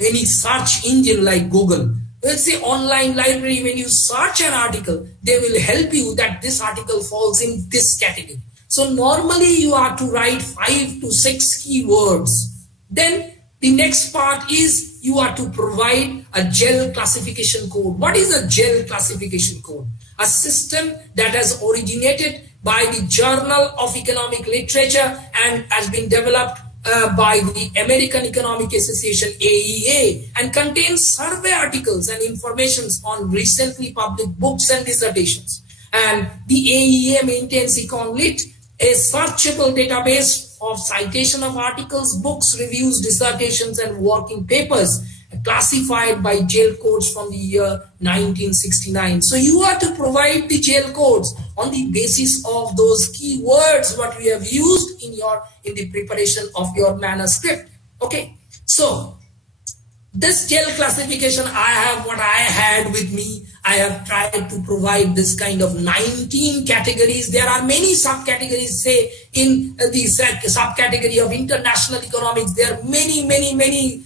any search engine like Google. Let's say online library, when you search an article, they will help you that this article falls in this category. So normally you have to write 5 to 6 keywords. Then the next part is you are to provide a GEL classification code. What is a GEL classification code? A system that has originated by the Journal of Economic Literature and has been developed by the American Economic Association, AEA, and contains survey articles and informations on recently published books and dissertations. And the AEA maintains EconLit, a searchable database of citation of articles, books, reviews, dissertations, and working papers classified by GEL codes from the year 1969. So you are to provide the GEL codes on the basis of those keywords what we have used in the preparation of your manuscript. Okay, so this GEL classification, I have what I had with me. I have tried to provide this kind of 19 categories. There are many subcategories, say in the subcategory of international economics, there are many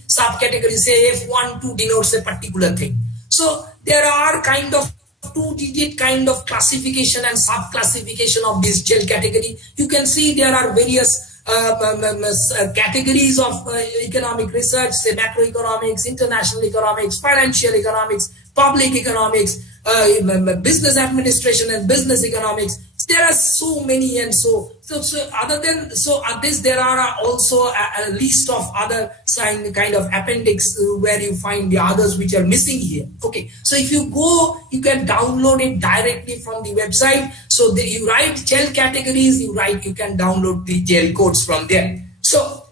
subcategories, say F1, 2 denotes a particular thing. So there are kind of 2-digit kind of classification and sub-classification of this GEL category. You can see there are various categories of economic research, say macroeconomics, international economics, financial economics, public economics, business administration and business economics. There are so many, and so other than this, there are also a list of other kind of appendix where you find the others which are missing here. Okay, so if you go, you can download it directly from the website. So you write GEL categories, you can download the GEL codes from there. So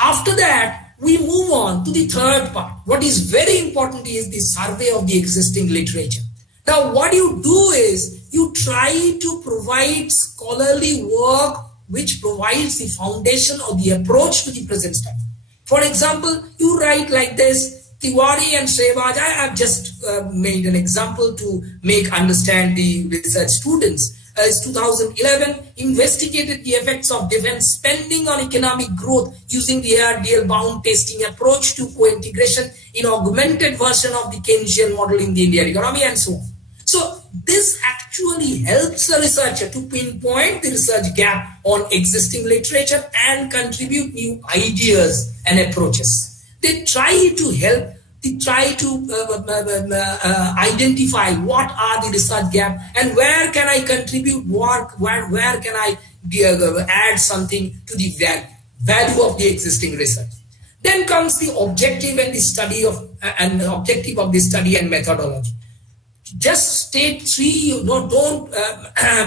after that, we move on to the third part. What is very important is the survey of the existing literature. Now, what you do is you try to provide scholarly work which provides the foundation or the approach to the present study. For example, you write like this, Tiwari and Srivastava. I have just made an example to make understand the research students. As 2011 investigated the effects of defense spending on economic growth using the ARDL bound testing approach to co-integration in augmented version of the Keynesian model in the Indian economy, and so on. So this actually helps the researcher to pinpoint the research gap on existing literature and contribute new ideas and approaches. They try to help. They try to identify what are the research gap and where can I contribute work, where can I add something to the value of the existing research. Then comes the objective and the study of the objective of the study and methodology. Just state 3. Don't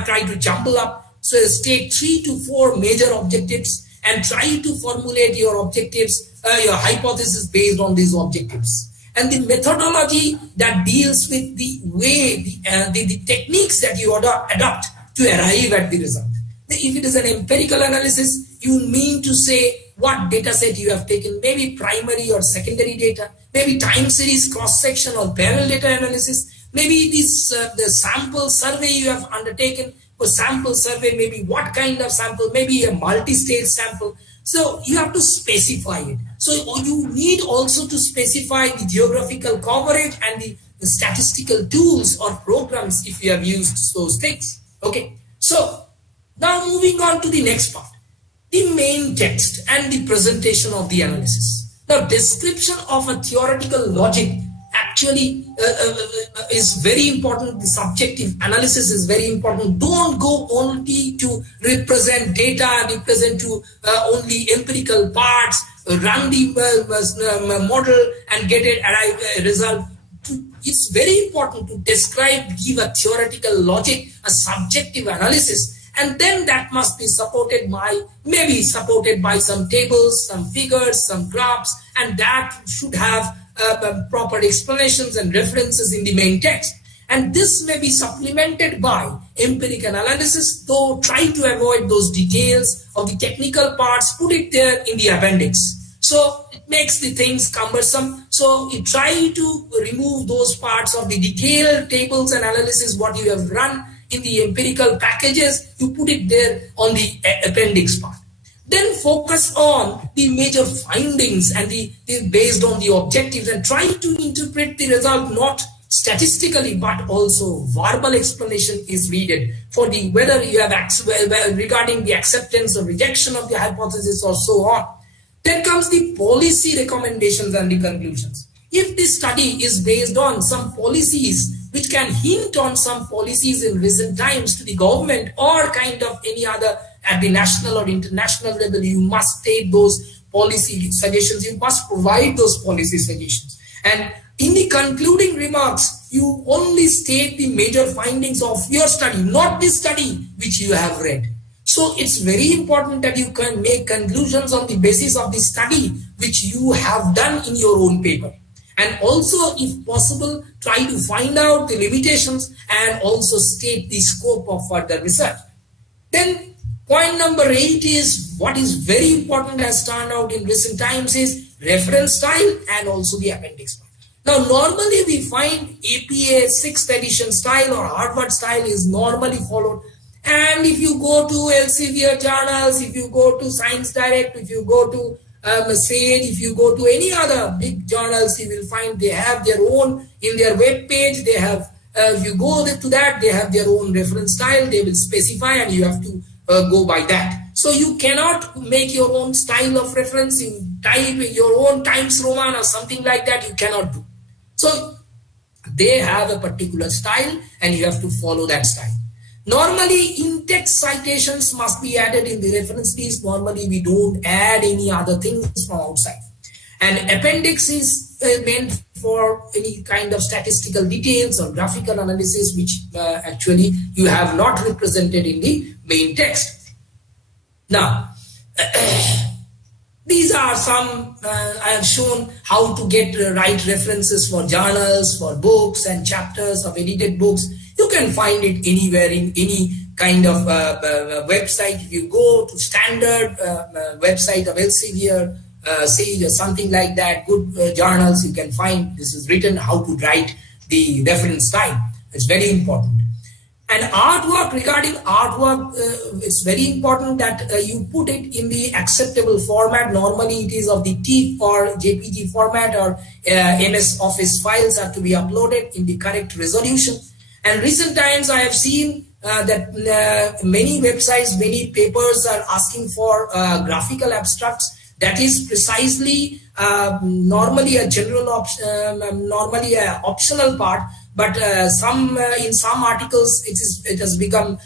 try to jumble up So state 3 to 4 major objectives and try to formulate your objectives, your hypothesis based on these objectives. And the methodology that deals with the way, the techniques that you adopt to arrive at the result. If it is an empirical analysis, you mean to say what data set you have taken, maybe primary or secondary data, maybe time series cross-section or parallel data analysis, maybe this the sample survey you have undertaken. For sample survey, maybe what kind of sample, maybe a multi-stage sample. So you have to specify it. So you need also to specify the geographical coverage and the statistical tools or programs if you have used those things. Okay. So now moving on to the next part, the main text and the presentation of the analysis. Now, description of a theoretical logic actually is very important. The subjective analysis is very important. Don't go only to represent data, represent to only empirical parts, run the model and get it a result. It's very important to describe, give a theoretical logic, a subjective analysis, and then that must be supported by, maybe supported by some tables, some figures, some graphs, and that should have proper explanations and references in the main text. And this may be supplemented by empirical analysis, though try to avoid those details of the technical parts, put it there in the appendix. So it makes the things cumbersome. So you try to remove those parts of the detailed tables and analysis, what you have run in the empirical packages, you put it there on the appendix part. Then focus on the major findings and the based on the objectives, and try to interpret the result not statistically but also verbal explanation is needed for the whether you have regarding the acceptance or rejection of the hypothesis or so on. Then comes the policy recommendations and the conclusions. If the study is based on some policies which can hint on some policies in recent times to the government or kind of any other at the national or international level, you must state those policy suggestions. You must provide those policy suggestions. And in the concluding remarks, you only state the major findings of your study, not the study which you have read. So it's very important that you can make conclusions on the basis of the study which you have done in your own paper. And also, if possible, try to find out the limitations and also state the scope of further research. Then point number 8 is what is very important, has turned out in recent times, is reference style and also the appendix. Now, normally we find APA 6th edition style or Harvard style is normally followed. And if you go to Elsevier journals, if you go to Science Direct, if you go to SAGE, if you go to any other big journals, you will find they have their own, in their web page, they have, if you go to that, they have their own reference style, they will specify and you have to go by that. So you cannot make your own style of reference, you type your own Times Roman or something like that, you cannot do. So they have a particular style and you have to follow that style. Normally, in-text citations must be added in the reference list. Normally, we don't add any other things from outside. And appendix is meant for any kind of statistical details or graphical analysis, which actually you have not represented in the main text. Now, these are some, I have shown how to get right references for journals, for books and chapters of edited books. You can find it anywhere in any kind of website. If you go to standard website of Elsevier, SAGE or something like that, good journals, you can find this is written how to write the reference style. It's very important. And artwork, regarding artwork, it's very important that you put it in the acceptable format. Normally it is of the TIFF or JPG format, or MS Office files are to be uploaded in the correct resolution. And recent times I have seen that many websites, many papers are asking for graphical abstracts. That is precisely normally a general normally a optional part, but in some articles it has become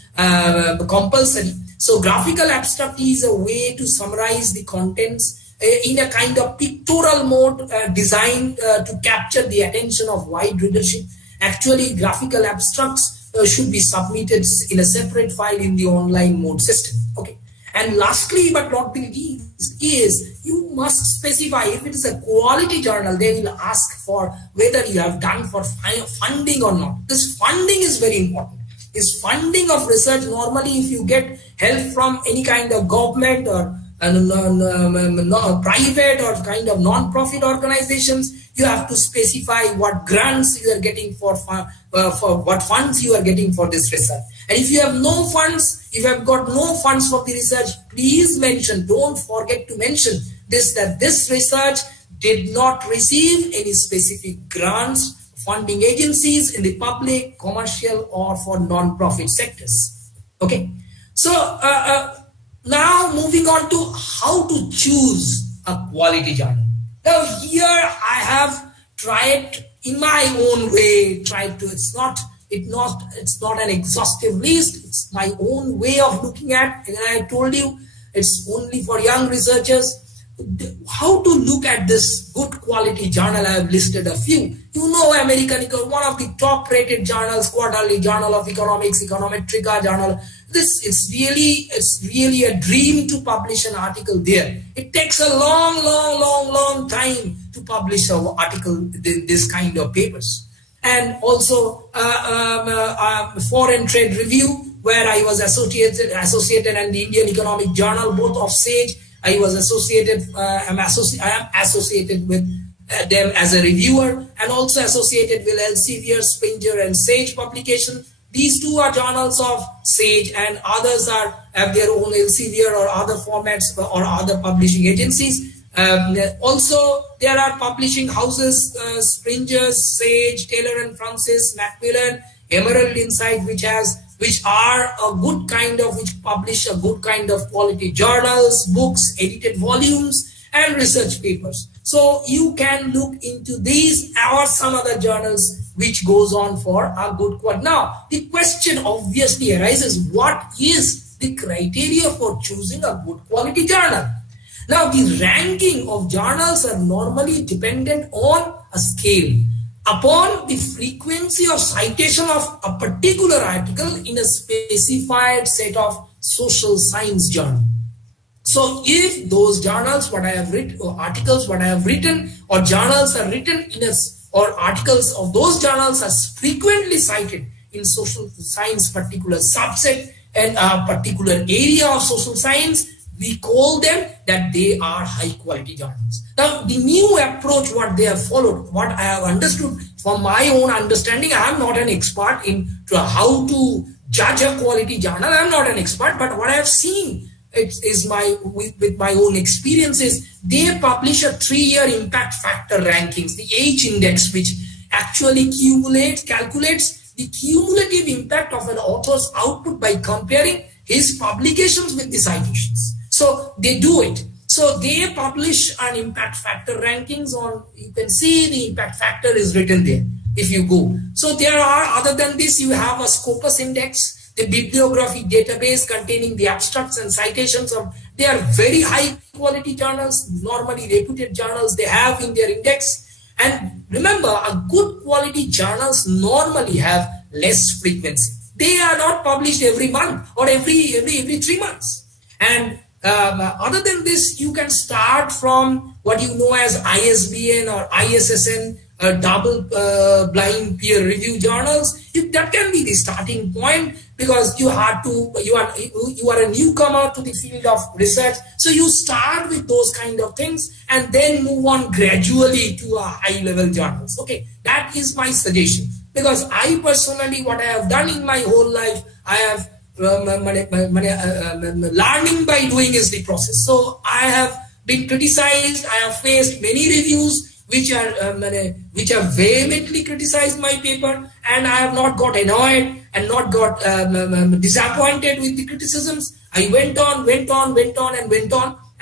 compulsory. So graphical abstract is a way to summarize the contents in a kind of pictorial mode designed to capture the attention of wide readership. Actually, graphical abstracts should be submitted in a separate file in the online mode system. Okay. And lastly, but not the least, is you must specify if it is a quality journal, they will ask for whether you have done for funding or not. This funding is very important. This funding of research, normally if you get help from any kind of government or private or kind of non-profit organizations, you have to specify what grants you are getting for what funds you are getting for this research. And if you have no funds, if you have got no funds for the research, please mention, don't forget to mention this, that this research did not receive any specific grants, funding agencies in the public, commercial, or for non-profit sectors. Okay. So now moving on to how to choose a quality journal. Now here I have tried in my own way, it's not an exhaustive list, it's my own way of looking at, and I told you it's only for young researchers. How to look at this good quality journal, I have listed a few. You know, Empirical, one of the top rated journals, Quarterly Journal of Economics, Econometrica Journal. It's really a dream to publish an article there. It takes a long time to publish an article in this kind of papers. And also Foreign Trade Review, where I was associated, and the Indian Economic Journal, both of SAGE. I am associated with them as a reviewer, and also associated with Elsevier, Springer, and SAGE publication. These two are journals of SAGE, and others have their own Elsevier or other formats or other publishing agencies. Also, there are publishing houses, Springer, SAGE, Taylor and Francis, Macmillan, Emerald Insight, which publish a good kind of quality journals, books, edited volumes, and research papers. So you can look into these or some other journals which goes on for a good quality. Now, the question obviously arises, what is the criteria for choosing a good quality journal? Now, the ranking of journals are normally dependent on a scale upon the frequency of citation of a particular article in a specified set of social science journal. So if those journals, what I have written, or articles, what I have written, or journals are written or articles of those journals are frequently cited in social science particular subset and a particular area of social science, we call them that they are high quality journals. Now, the new approach, what they have followed, what I have understood from my own understanding, I am not an expert in how to judge a quality journal. I am not an expert, but what I have seen with my own experiences, they publish a 3-year impact factor rankings, the H index, which actually calculates the cumulative impact of an author's output by comparing his publications with the citations. So they do it. So they publish an impact factor rankings on, you can see the impact factor is written there if you go. So there are, other than this, you have a Scopus index, the bibliographic database containing the abstracts and citations of, they are very high quality journals, normally reputed journals they have in their index. And remember, a good quality journals normally have less frequency. They are not published every month or every 3 months. And other than this, you can start from what you know as ISBN or ISSN, double blind peer review journals. That can be the starting point, because you are a newcomer to the field of research. So you start with those kind of things and then move on gradually to a high level journals. Okay, that is my suggestion, because I personally, what I have done in my whole life, I have learning by doing is the process. So I have been criticized. I have faced many reviews which are vehemently criticized my paper, and I have not got annoyed and not got disappointed with the criticisms. I went on,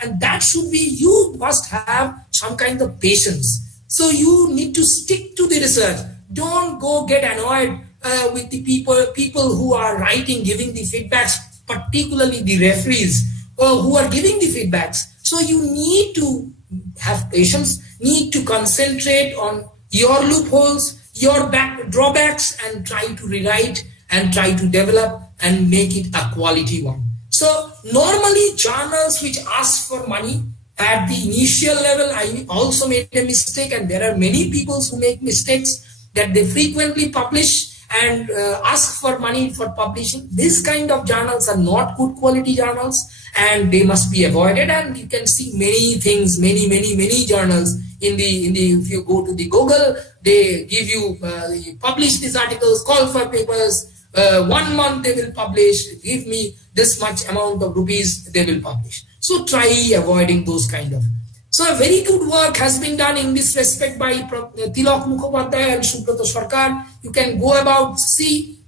and that should be, you must have some kind of patience. So you need to stick to the research. Don't go get annoyed with the people who are writing, giving the feedbacks, particularly the referees who are giving the feedbacks. So you need to have patience, need to concentrate on your loopholes, your drawbacks, and try to rewrite and try to develop and make it a quality one. So normally journals which ask for money at the initial level, I also made a mistake, and there are many people who make mistakes that they frequently publish and ask for money for publishing. This kind of journals are not good quality journals, and they must be avoided. And you can see many things, many journals in the if you go to the Google, they give you publish these articles, call for papers. 1 month they will publish, give me this much amount of rupees, they will publish. So try avoiding those kind of. So a very good work has been done in this respect by Tilak Mukhopadhyay and Subrata Sarkar. You can go about, see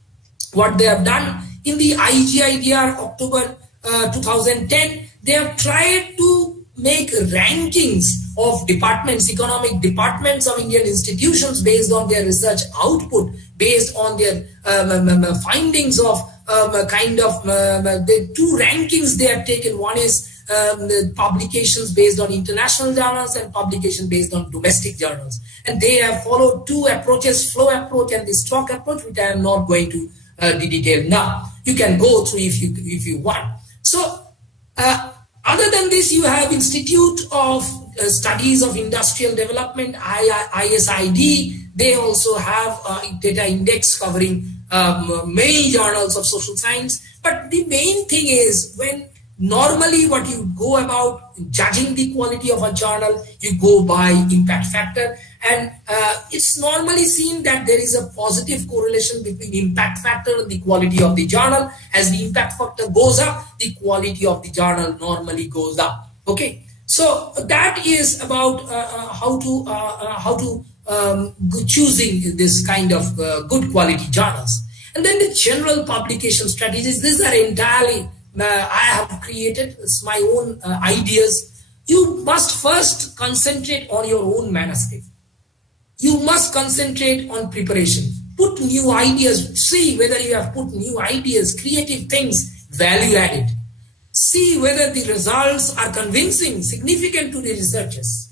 what they have done. In the IGIDR October 2010, they have tried to make rankings of departments, economic departments of Indian institutions based on their research output, based on their findings of the two rankings they have taken. One is the publications based on international journals and publication based on domestic journals. And they have followed two approaches, flow approach and the stock approach, which I am not going to detail now. You can go through if you want. So other than this, you have Institute of Studies of Industrial Development, ISID. They also have a data index covering many journals of social science. But the main thing is, when normally what you go about judging the quality of a journal, you go by impact factor. And it's normally seen that there is a positive correlation between impact factor and the quality of the journal. As the impact factor goes up, the quality of the journal normally goes up. Okay, so that is about how to choosing this kind of good quality journals. And then the general publication strategies. These are entirely I have created. It's my own ideas. You must first concentrate on your own manuscript. You must concentrate on preparation. Put new ideas. See whether you have put new ideas, creative things, value added. See whether the results are convincing, significant to the researchers.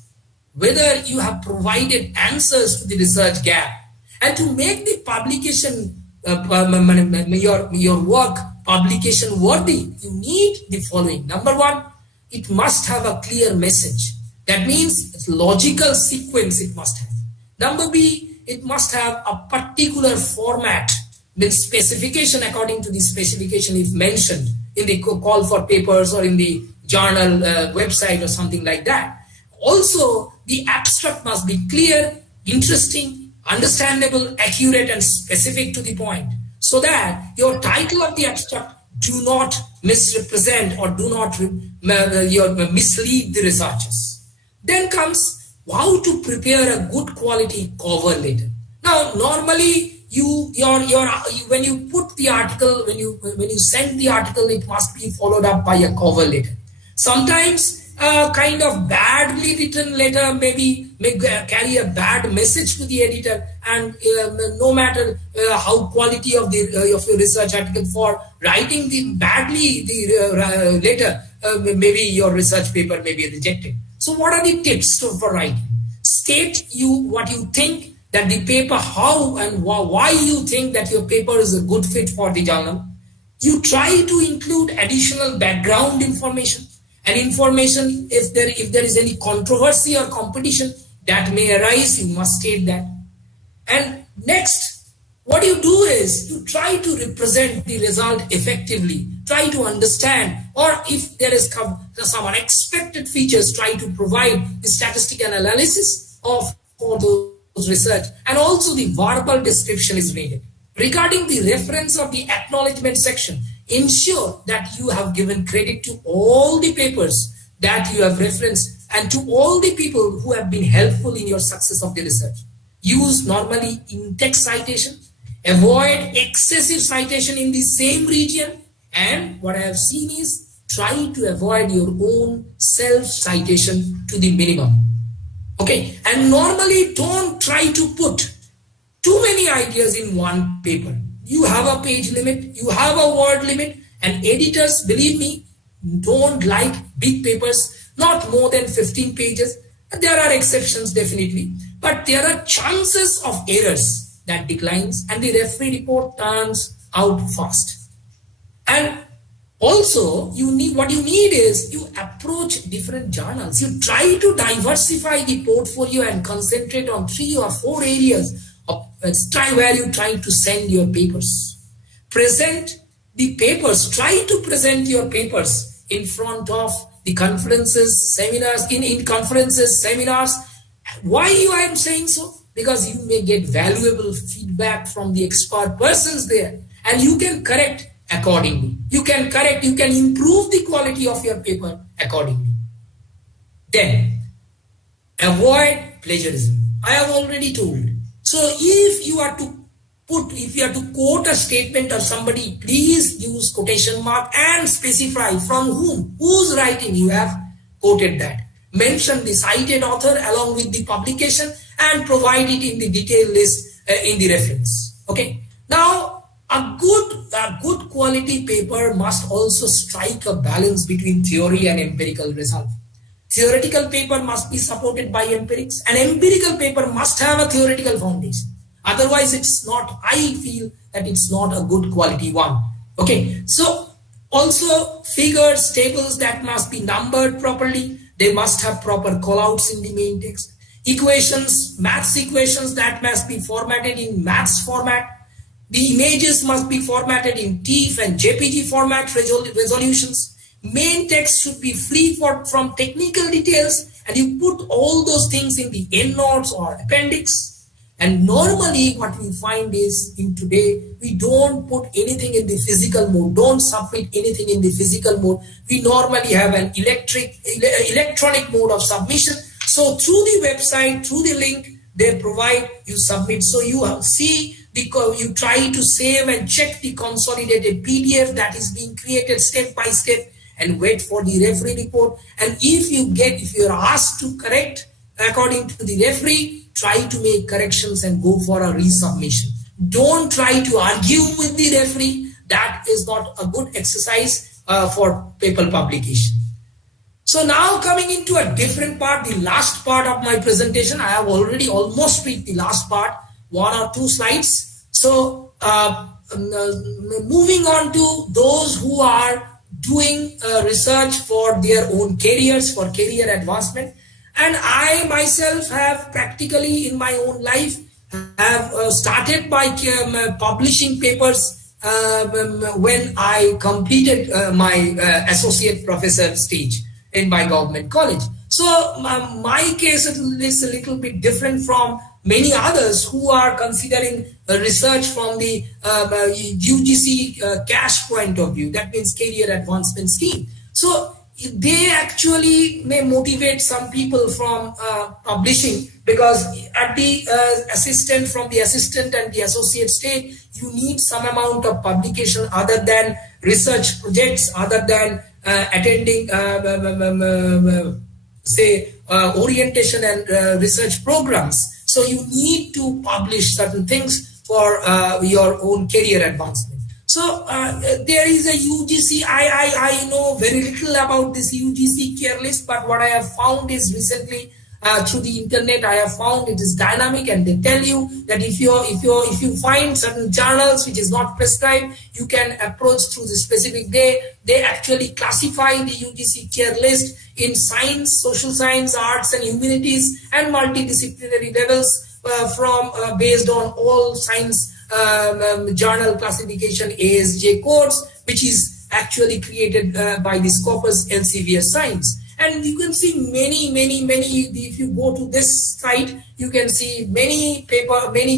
Whether you have provided answers to the research gap. And to make the publication, your work publication worthy, you need the following. Number one, it must have a clear message. That means it's logical sequence it must have. Number B, it must have a particular format, means specification according to the specification if mentioned in the call for papers or in the journal website or something like that. Also, the abstract must be clear, interesting, understandable, accurate, and specific to the point, so that your title of the abstract do not misrepresent or do not mislead the researchers. Then comes how to prepare a good quality cover letter. Now, normally when you put the article, when you send the article, it must be followed up by a cover letter. Sometimes a kind of badly written letter may carry a bad message to the editor, and no matter how quality of your research article, for writing the letter, maybe your research paper may be rejected. So what are the tips for writing? State what you think that the paper, how and why you think that your paper is a good fit for the journal. You try to include additional background information and information if there is any controversy or competition that may arise, you must state that. And next, what you do is you try to represent the result effectively, try to understand, or if there is some unexpected features, try to provide the statistical analysis for those research, and also the verbal description is needed. Regarding the reference of the acknowledgement section, ensure that you have given credit to all the papers that you have referenced and to all the people who have been helpful in your success of the research. Use normally in-text citation, avoid excessive citation in the same region, and what I have seen is try to avoid your own self-citation to the minimum. Okay, and normally don't try to put too many ideas in one paper. You have a page limit, you have a word limit, and editors, believe me, don't like big papers, not more than 15 pages. There are exceptions definitely, but there are chances of errors that declines, and the referee report turns out fast. And also, what you need is you approach different journals. You try to diversify the portfolio and concentrate on 3 or 4 areas of where you try to send your papers. Present the papers. Try to present your papers in front of the conferences, seminars, in conferences, seminars. Why I am saying so? Because you may get valuable feedback from the expert persons there, and you can correct accordingly. You can improve the quality of your paper accordingly. Then, avoid plagiarism. I have already told. So if you are to quote a statement of somebody, please use quotation mark and specify from whom, whose writing you have quoted that. Mention the cited author along with the publication and provide it in the detailed list in the reference. Okay. Now, a good quality paper must also strike a balance between theory and empirical result. Theoretical paper must be supported by empirics. An empirical paper must have a theoretical foundation. Otherwise, I feel that it's not a good quality one. Okay. So also figures, tables that must be numbered properly. They must have proper callouts in the main text. Equations, maths equations that must be formatted in maths format. The images must be formatted in TIFF and JPG format resolutions. Main text should be free from technical details, and you put all those things in the endnotes or appendix. And normally what we find is in today, we don't put anything in the physical mode, don't submit anything in the physical mode. We normally have an electronic mode of submission. So through the website, through the link they provide, you submit. So you see, you try to save and check the consolidated PDF that is being created step by step and wait for the referee report. And if you are asked to correct according to the referee, try to make corrections and go for a resubmission. Don't try to argue with the referee. That is not a good exercise for paper publication. So now coming into a different part, the last part of my presentation, I have already almost reached the last part, 1 or 2 slides. So moving on to those who are doing research for their own careers, for career advancement. And I myself have practically in my own life have started by publishing papers when I completed my associate professor stage in my government college. So my case is a little bit different from many others who are considering research from the UGC cash point of view. That means career advancement scheme. So they actually may motivate some people from publishing, because at the assistant and the associate stage, you need some amount of publication other than research projects, other than attending orientation and research programs. So you need to publish certain things for your own career advancement. So there is a UGC. I know very little about this UGC care list, but what I have found is recently through the internet, I have found it is dynamic, and they tell you that if you find certain journals which is not prescribed, you can approach through the specific day. They actually classify the UGC care list in science, social science, arts and humanities, and multidisciplinary levels from based on all science journal classification ASJ codes, which is actually created by the Scopus Elsevier Science. And you can see many, if you go to this site, you can see many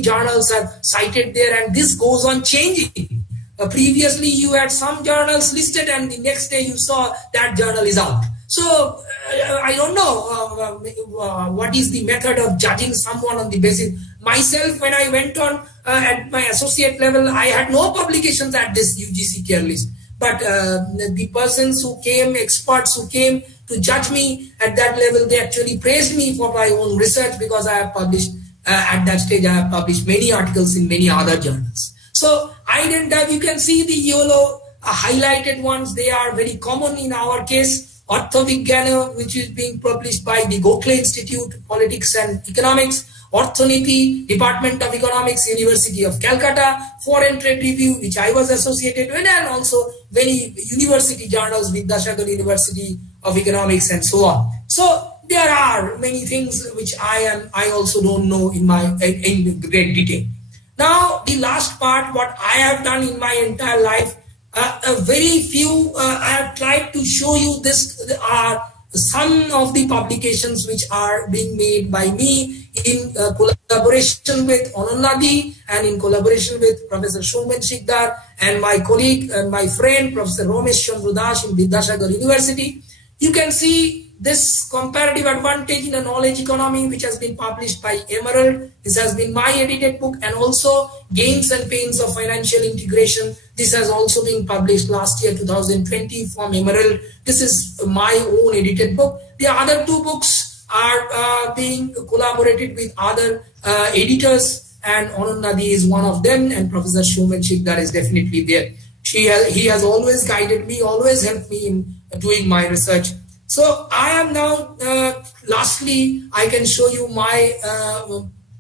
journals are cited there, and this goes on changing. Previously, you had some journals listed, and the next day you saw that journal is out. So I don't know what is the method of judging someone on the basis. Myself, when I went on at my associate level, I had no publications at this UGC care list. But the persons who came, experts who came to judge me at that level, they actually praised me for my own research, because I have published, at that stage, I have published many articles in many other journals. So I didn't have, you can see the yellow highlighted ones, they are very common in our case. Arthavigyana, which is being published by the Gokhale Institute, Politics and Economics. Orthaniti, Department of Economics, University of Calcutta, Foreign Trade Review, which I was associated with, and also many university journals, Vidyasagar University of Economics, and so on. So there are many things which I also don't know in great detail. Now, the last part, what I have done in my entire life, very few, I have tried to show you this are some of the publications which are being made by me in collaboration with Anannadi and in collaboration with Professor Shoumen Shikdar and my colleague and my friend, Professor Romesh Chandrudas in Vidyasagar University. You can see this comparative advantage in a knowledge economy, which has been published by Emerald. This has been my edited book, and also Gains and Pains of Financial Integration. This has also been published last year, 2020, from Emerald. This is my own edited book. The other two books are being collaborated with other editors, and Anannadi is one of them, and Professor Shoumen Shikdar is definitely there. He has always guided me, always helped me in doing my research. So I am now, lastly, I can show you my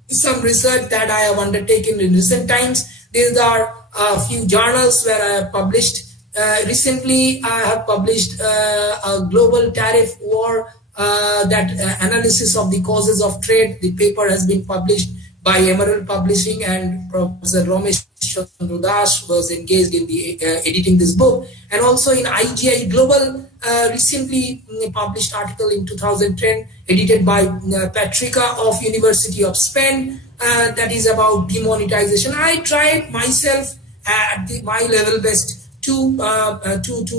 some research that I have undertaken in recent times. These are a few journals where I have published. Recently, I have published a global tariff war, that analysis of the causes of trade. The paper has been published by Emerald Publishing, and Professor Romesh Chandrudas was engaged in the editing this book. And also in IGI Global, recently published article in 2010, edited by Patricia of University of Spain, that is about demonetization. I tried myself at my level best to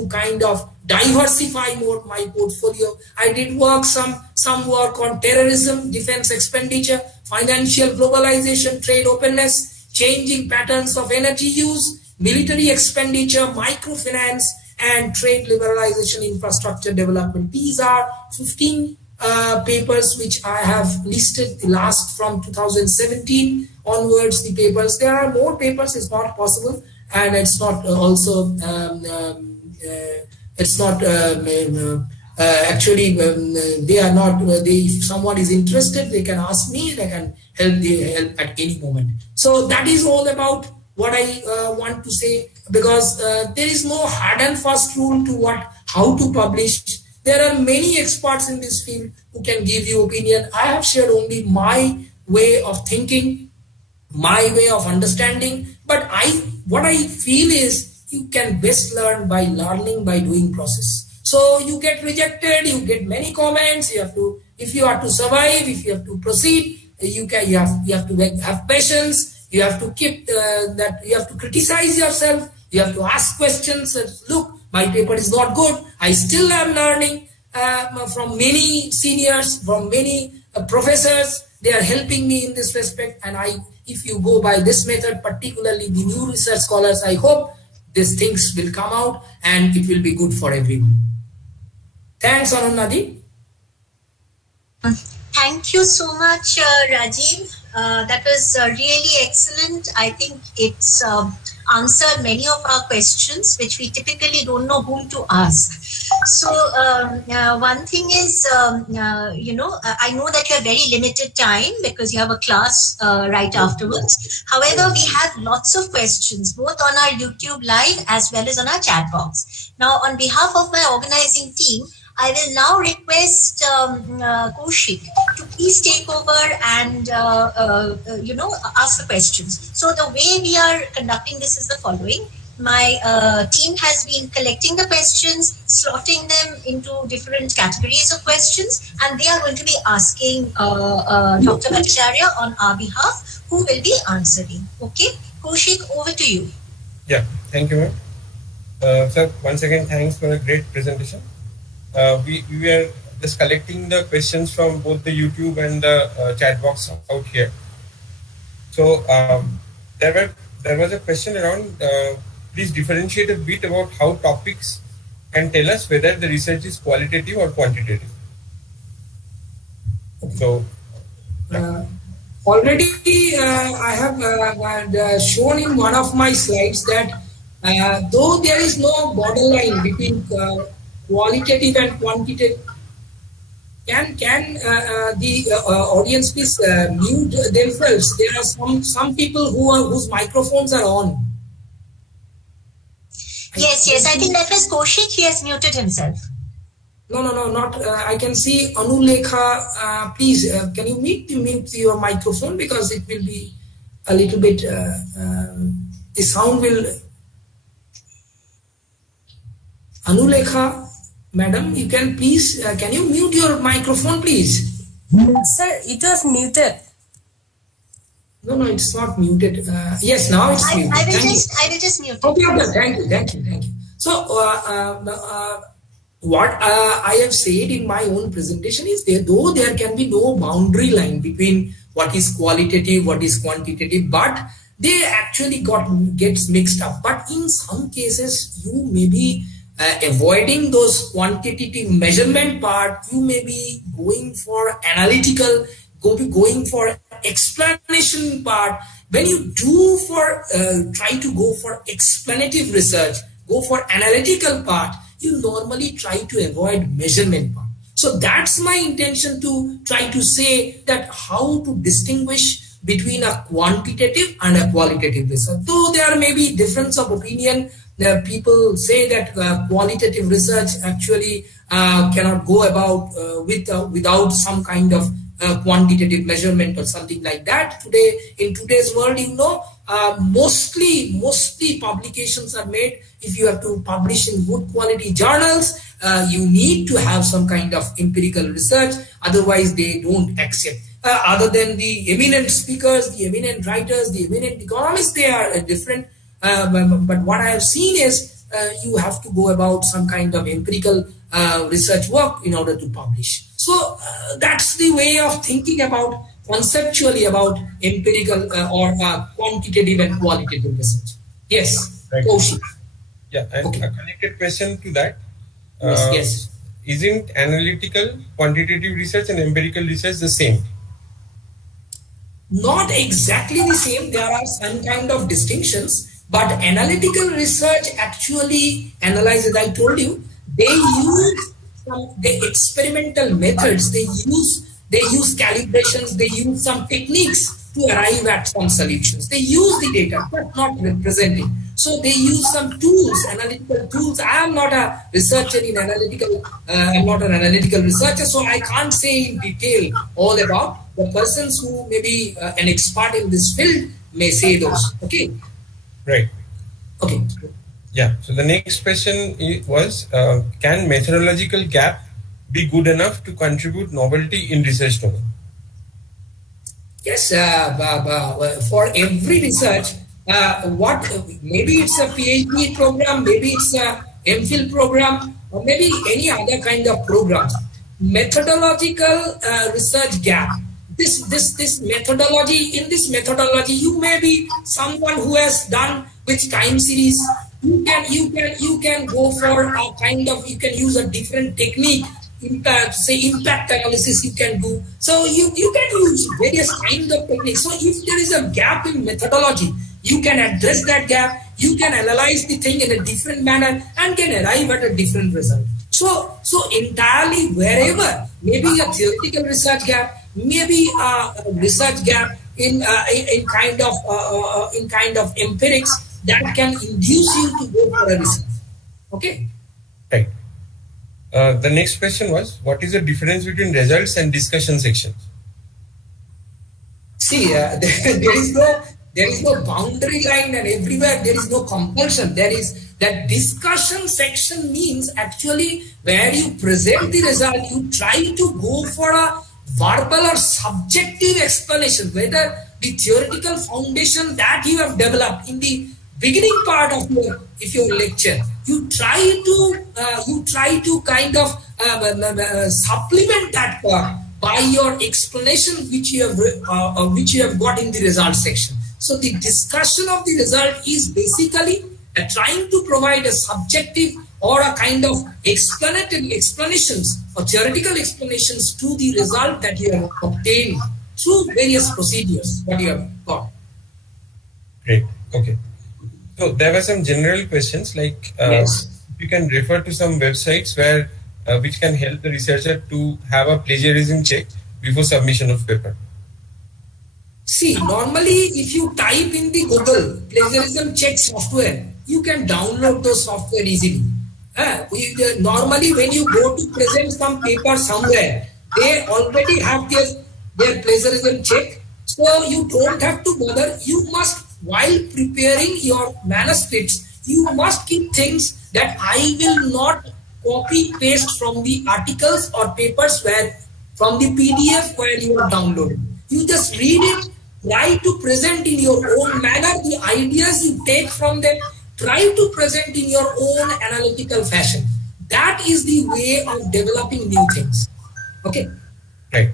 kind of diversify more my portfolio. I did work some work on terrorism, defense expenditure, financial globalization, trade openness, changing patterns of energy use, military expenditure, microfinance, and trade liberalization, infrastructure development. These are 15 papers which I have listed, the last from 2017 onwards, the papers. There are more papers, it's not possible, and it's not also it's not actually they are not, if someone is interested, they can ask me, they can help at any moment. So that is all about what I want to say, because there is no hard and fast rule to how to publish. There are many experts in this field who can give you opinion. I have shared only my way of thinking, my way of understanding, but what I feel is you can best learn by learning, by doing process. So you get rejected, you get many comments, you have to, if you have to survive, if you have to proceed, you have to have patience, you have to keep that, you have to criticize yourself, you have to ask questions. Look, my paper is not good, I still am learning from many seniors, from many professors. They are helping me in this respect, and if you go by this method, particularly the new research scholars, I hope these things will come out and it will be good for everyone. Thanks, Anannadi. Thank you so much, Rajiv. That was really excellent. I think it's answered many of our questions, which we typically don't know whom to ask. So one thing is, I know that you have very limited time because you have a class right afterwards. However, we have lots of questions, both on our YouTube live as well as on our chat box. Now, on behalf of my organizing team, I will now request Kaushik to please take over and ask the questions. So the way we are conducting this is the following. My team has been collecting the questions, slotting them into different categories of questions, and they are going to be asking Dr. Bhattacharya on our behalf, who will be answering. Okay, Kaushik, over to you. Yeah, thank you, ma'am. Sir, once again, thanks for a great presentation. We were just collecting the questions from both the YouTube and the chat box out here. So there was a question around, please differentiate a bit about how topics can tell us whether the research is qualitative or quantitative. So already I have shown in one of my slides that though there is no borderline between qualitative and quantitative. Can the audience please mute themselves? There are some people whose microphones are on. Yes. I think that was Kaushik. He has muted himself. No, not. I can see Anulekha. Please, can you mute your microphone, because it will be a little bit. The sound will. Anulekha, madam, you can please. Can you mute your microphone, please? Sir, it was muted. No, it's not muted. Yes, now it's muted. I will just mute it. Okay. Thank you. So, what I have said in my own presentation is though there can be no boundary line between what is qualitative, what is quantitative, but they actually gets mixed up. But in some cases, you may be avoiding those quantitative measurement part. You may be going for analytical, going for explanation part. When you try to go for explanative research, go for analytical part, you normally try to avoid measurement part. So that's my intention, to try to say that how to distinguish between a quantitative and a qualitative research. Though there may be difference of opinion, people say that qualitative research actually cannot go about without some kind of quantitative measurement or something like that. In today's world, mostly publications are made. If you have to publish in good quality journals, you need to have some kind of empirical research, otherwise they don't accept. Other than the eminent speakers, the eminent writers, the eminent economists, they are different. But what I have seen is you have to go about some kind of empirical research work in order to publish. So that's the way of thinking about conceptually about empirical or quantitative and qualitative research. Yes, right. Kaushik. Yeah, and Okay. a connected question to that. Yes. Isn't analytical, quantitative research and empirical research the same? Not exactly the same. There are some kind of distinctions, but analytical research actually analyzes, I told you, they use the experimental methods, they use calibrations, they use some techniques to arrive at some solutions. They use the data, but not representing. So they use some tools, analytical tools. I am not a researcher in analytical, I'm not an analytical researcher, so I can't say in detail all about. The persons who may be an expert in this field may say those. Okay. Right. Okay. Yeah. So the next question was, can methodological gap be good enough to contribute novelty in research domain? Yes. For every research, maybe it's a PhD program, maybe it's a MPhil program, or maybe any other kind of program. Methodological research gap. This methodology, in this methodology, you may be someone who has done which time series. You can go for a kind of, you can use a different technique, impact analysis you can do. So you can use various kinds of techniques. So if there is a gap in methodology, you can address that gap, you can analyze the thing in a different manner and can arrive at a different result. So entirely wherever, maybe a theoretical research gap, maybe a research gap in kind of empirics, that can induce you to go for a research. Okay. Right. The next question was, what is the difference between results and discussion sections? See, there is no boundary line, and everywhere there is no compulsion. There is that discussion section means actually where you present the result, you try to go for a verbal or subjective explanation, whether the theoretical foundation that you have developed in the beginning part of your lecture, you try to kind of supplement that part by your explanation which you have got in the result section. So the discussion of the result is basically trying to provide a subjective or a kind of explanatory explanations or theoretical explanations to the result that you have obtained through various procedures what you have got. Great. Okay. So there were some general questions like yes. You can refer to some websites where which can help the researcher to have a plagiarism check before submission of paper? See, normally if you type in the Google plagiarism check software, you can download those software easily. Normally when you go to present some paper somewhere, they already have their plagiarism check. So you don't have to bother. You must, while preparing your manuscripts, you must keep things that I will not copy paste from the articles or papers from the PDF where you are downloading. You just read it, try to present in your own manner the ideas you take from them, try to present in your own analytical fashion. That is the way of developing new things. Okay. Right.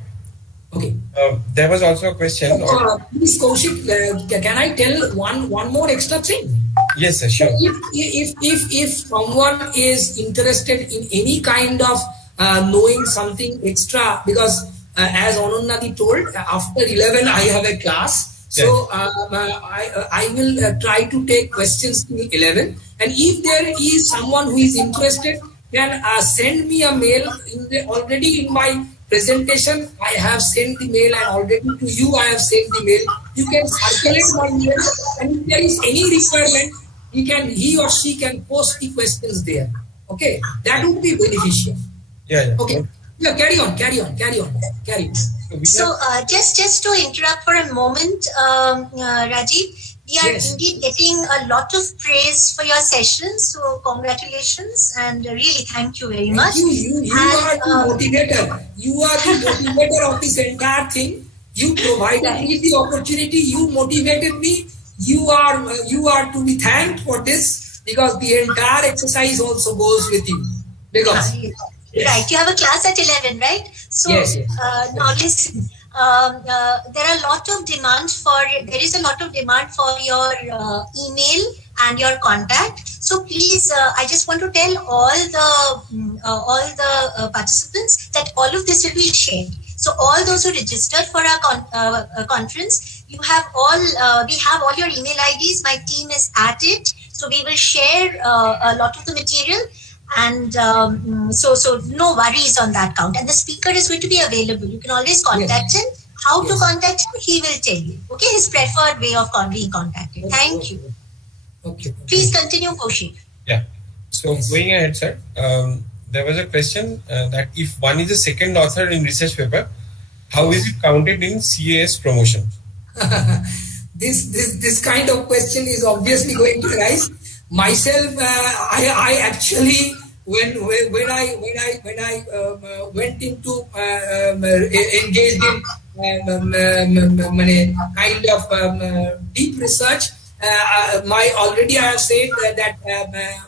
Okay. There was also a question. Please, Kaushik, can I tell one more extra thing? Yes, sir, sure. If someone is interested in any kind of knowing something extra, because as Anannadi told, after 11 I have a class, so I will try to take questions till 11. And if there is someone who is interested, can send me a mail. Already in my presentation, I have sent the mail, and already to you I have sent the mail. You can circulate my mail, and if there is any requirement, he or she can post the questions there. Okay, that would be beneficial. Yeah. Okay. Yeah, carry on. So just to interrupt for a moment, Rajib, we are indeed getting a lot of praise for your session. So congratulations and really thank you very much. You are the motivator. You are the motivator of this entire thing. You provided me the opportunity. You motivated me. You are to be thanked for this, because the entire exercise also goes with you. Because right, you have a class at 11, right? So now listen. There is a lot of demand for your email and your contact. So please, I just want to tell all the participants that all of this will be shared. So all those who registered for our conference, we have all your email IDs. My team is at it. So we will share a lot of the material. And so no worries on that count. And the speaker is going to be available. You can always contact him. How to contact him, he will tell you. Okay, his preferred way of being contacted. Thank you. Okay. Please continue, Kaushik. Yeah. So going ahead, sir, there was a question that if one is a second author in research paper, how is it counted in CAS promotion? This kind of question is obviously going to arise. Myself, I actually when I went into engaged in kind of deep research, I have said that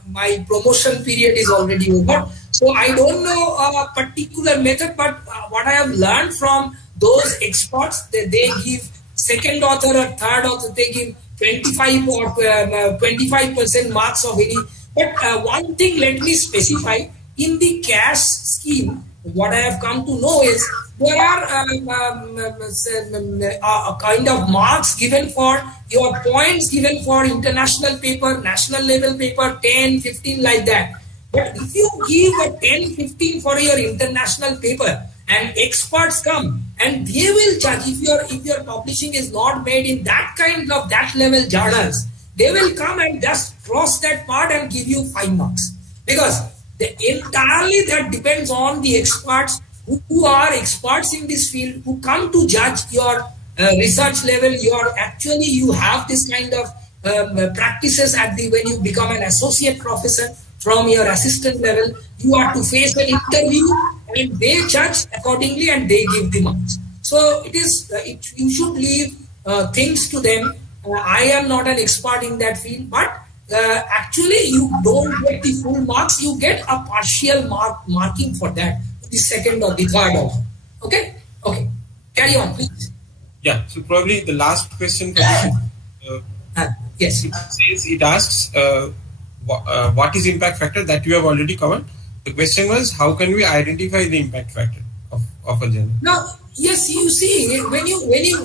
my promotion period is already over. So I don't know a particular method, but what I have learned from those experts, that they give second author or third author, they give 25 or 25% marks of any. But one thing, let me specify, in the cash scheme, what I have come to know is there are a kind of marks given for your points given for international paper, national level paper, 10, 15 like that. But if you give a 10, 15 for your international paper, and experts come and they will judge if your publishing is not made in that level journals, they will come and just cross that part and give you 5 marks, because entirely that depends on the experts who are experts in this field, who come to judge your research level. You have this kind of practices when you become an associate professor. From your assistant level, you are to face an interview, and they judge accordingly and they give the marks. So you should leave things to them. I am not an expert in that field, but actually you don't get the full marks. You get a partial marking for that, the second or the third author. Okay. Carry on, please. Yeah. So probably the last question for this. Yes. It asks. What is impact factor? That you have already covered. The question was, how can we identify the impact factor of a journal? Now, yes, you see, when you reach a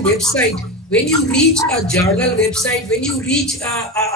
website, when you reach a journal website, when you reach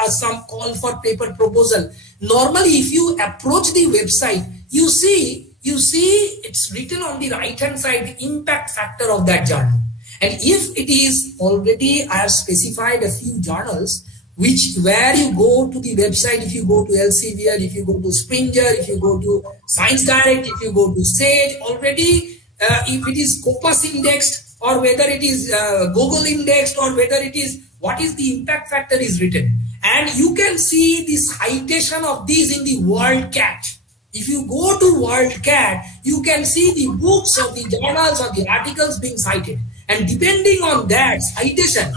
some call for paper proposal, Normally, if you approach the website, you see it's written on the right hand side, the impact factor of that journal. And if it is already, I have specified a few journals where you go to the website, if you go to Elsevier, if you go to Springer, if you go to Science Direct, if you go to Sage, already if it is Scopus indexed, or whether it is Google indexed, or whether it is what is the impact factor is written. And you can see the citation of these in the WorldCat. If you go to WorldCat, you can see the books or the journals or the articles being cited. And depending on that citation,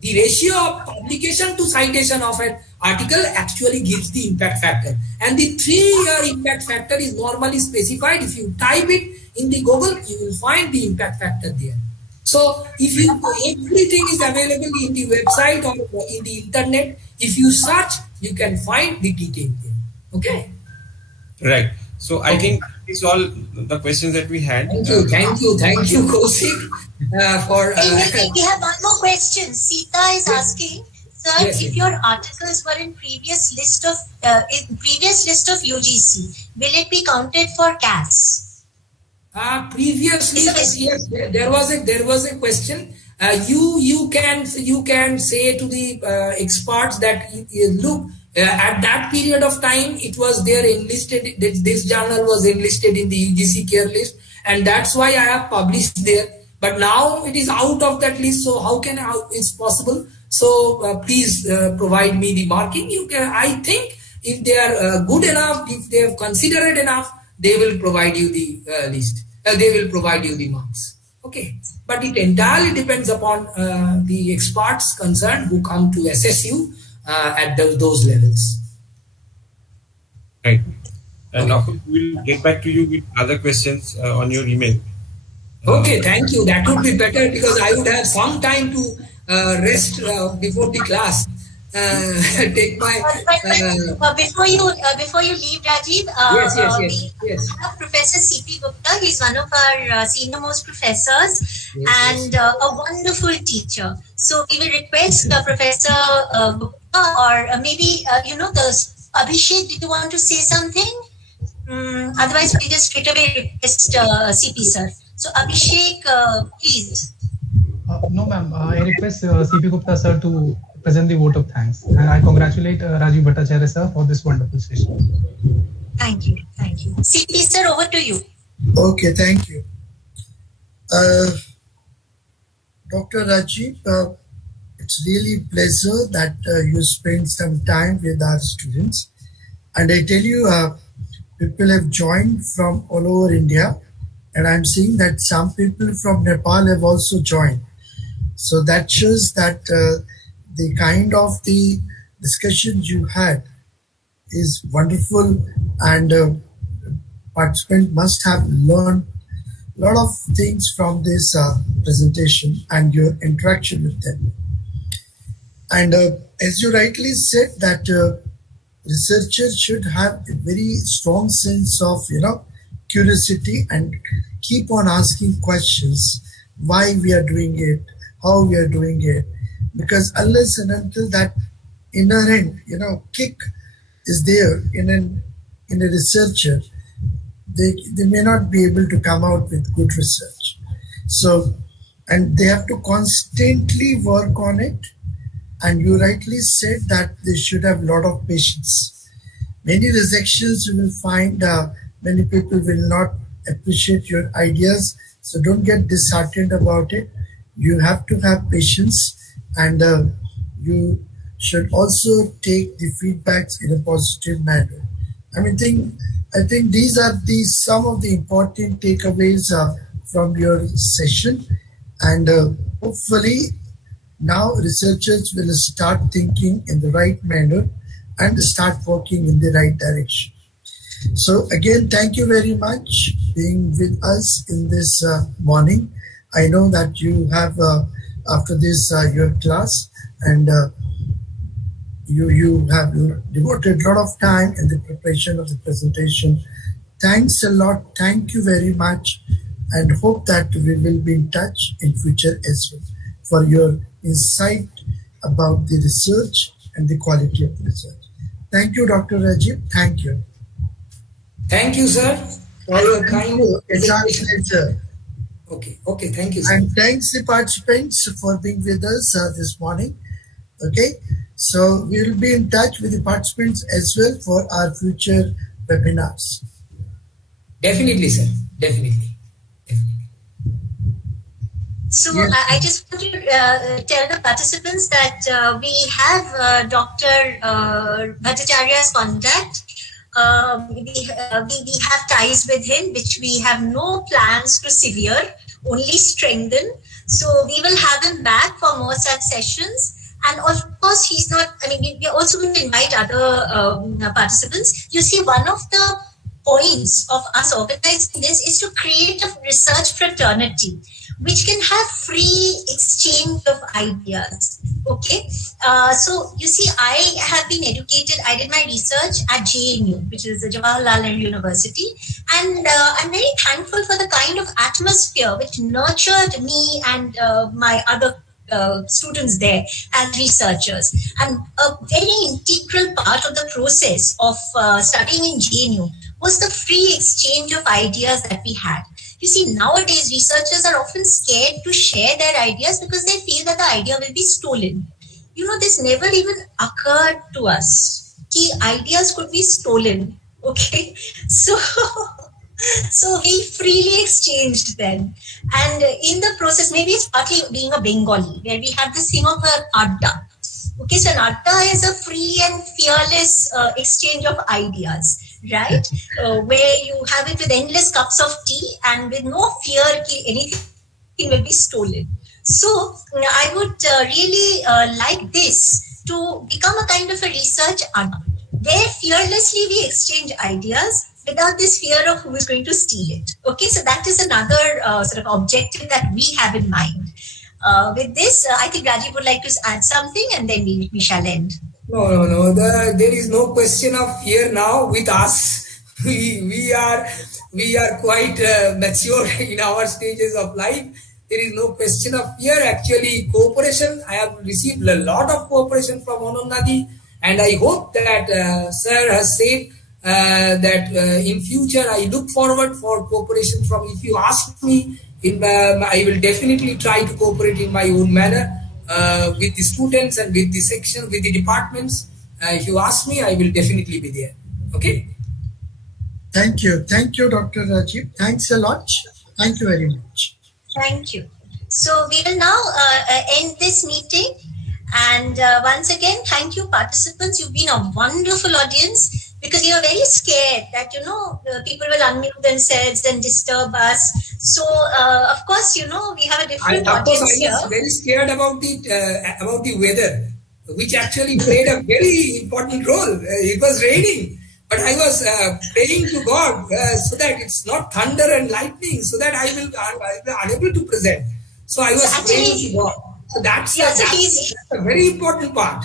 the ratio of publication to citation of an article actually gives the impact factor. And the 3-year impact factor is normally specified. If you type it in the Google, you will find the impact factor there. So if everything is available in the website or in the internet, if you search, you can find the detail there. Okay. Right. So I think it's all the questions that we had. Thank you, Kaushik. We have one more question. Sita is asking, sir, if your articles were in previous list of UGC, will it be counted for CAS? Previously, yes, there was a question. You can say to the experts that look, at that period of time, it was there enlisted. This journal was enlisted in the UGC care list, and that's why I have published there. But now it is out of that list. So how it's possible? So please provide me the marking. I think if they are good enough, if they have considerate enough, they will provide you the list. They will provide you the marks. Okay. But it entirely depends upon the experts concerned who come to assess you at those levels. Right. And now we'll get back to you with other questions on your email. Okay, thank you. That would be better because I would have some time to rest before the class. Take my. Before you leave, Rajib, we have Professor C.P. Gupta. He's one of our senior most professors and a wonderful teacher. So we will request Professor Gupta, or maybe the Abhishek. Did you want to say something? Otherwise, we just straight away request CP sir. So Abhishek, please. No, ma'am. I request CP Gupta sir to present the vote of thanks, and I congratulate Rajib Bhattacharya sir for this wonderful session. Thank you. CP sir, over to you. Okay, thank you. Dr. Rajib, it's really a pleasure that you spend some time with our students. And I tell you, people have joined from all over India, and I'm seeing that some people from Nepal have also joined. So that shows that the kind of the discussion you had is wonderful, and participants must have learned a lot of things from this presentation and your interaction with them. And as you rightly said, that researchers should have a very strong sense of curiosity and keep on asking questions, why we are doing it, how we are doing it, because unless and until that inherent kick is there in a researcher, they may not be able to come out with good research. So, and they have to constantly work on it. And you rightly said that they should have a lot of patience. Many rejections you will find, many people will not appreciate your ideas. So don't get disheartened about it. You have to have patience, and you should also take the feedbacks in a positive manner. I think these are some of the important takeaways from your session, and hopefully now researchers will start thinking in the right manner and start working in the right direction. So again, thank you very much being with us in this morning. I know that you have after this your class, and you have devoted a lot of time in the preparation of the presentation. Thanks a lot. Thank you very much, and hope that we will be in touch in future as well for your insight about the research and the quality of the research. Thank you, Dr. Rajib. Thank you. Thank you, sir, for your kind It's our presentation. pleasure. Okay, thank you, sir. And thanks the participants for being with us this morning. Okay, so we will be in touch with the participants as well for our future webinars. Definitely, sir. Definitely. So Yes. I just want to tell the participants that we have Dr. Bhattacharya's contact. We have ties with him, which we have no plans to sever, only strengthen. So we will have him back for more such sessions. And of course, he's not, I mean, we are also going to invite other participants. You see, one of the points of us organizing this is to create a research fraternity which can have free exchange of ideas. Okay, so you see, I have been educated. I did my research at JNU, which is the Jawaharlal Nehru University, and I'm very thankful for the kind of atmosphere which nurtured me and my other students there as researchers. And a very integral part of the process of studying in JNU was the free exchange of ideas that we had. You see, nowadays researchers are often scared to share their ideas because they feel that the idea will be stolen. You know, this never even occurred to us. Key ideas could be stolen. Okay, so we freely exchanged them, and in the process, maybe it's partly being a Bengali, where we have this thing of an adda. Okay, so an adda is a free and fearless exchange of ideas, right? Where you have it with endless cups of tea and with no fear that anything will be stolen. So I would really like this to become a kind of a research adda, where fearlessly we exchange ideas without this fear of who is going to steal it. Okay, so that is another sort of objective that we have in mind. With this, I think Rajib would like to add something, and then we shall end. No. There is no question of fear now with us. We are quite mature in our stages of life. There is no question of fear. Actually, cooperation. I have received a lot of cooperation from Anandadi, and I hope that Sir has said that in future I look forward for cooperation from. If you ask me, I will definitely try to cooperate in my own manner with the students and with the section, with the departments. If you ask me, I will definitely be there. Okay. Thank you, Dr. Rajib. Thanks a lot. Thank you very much. Thank you. So we will now end this meeting. And once again, thank you, participants. You've been a wonderful audience, because you are very scared that, people will unmute themselves and disturb us. So, of course, we have a different audience here. I was very scared about the weather, which actually played a very important role. It was raining, but I was praying to God so that it's not thunder and lightning, so that I will be unable to present. So I was praying to God. So that's a very important part.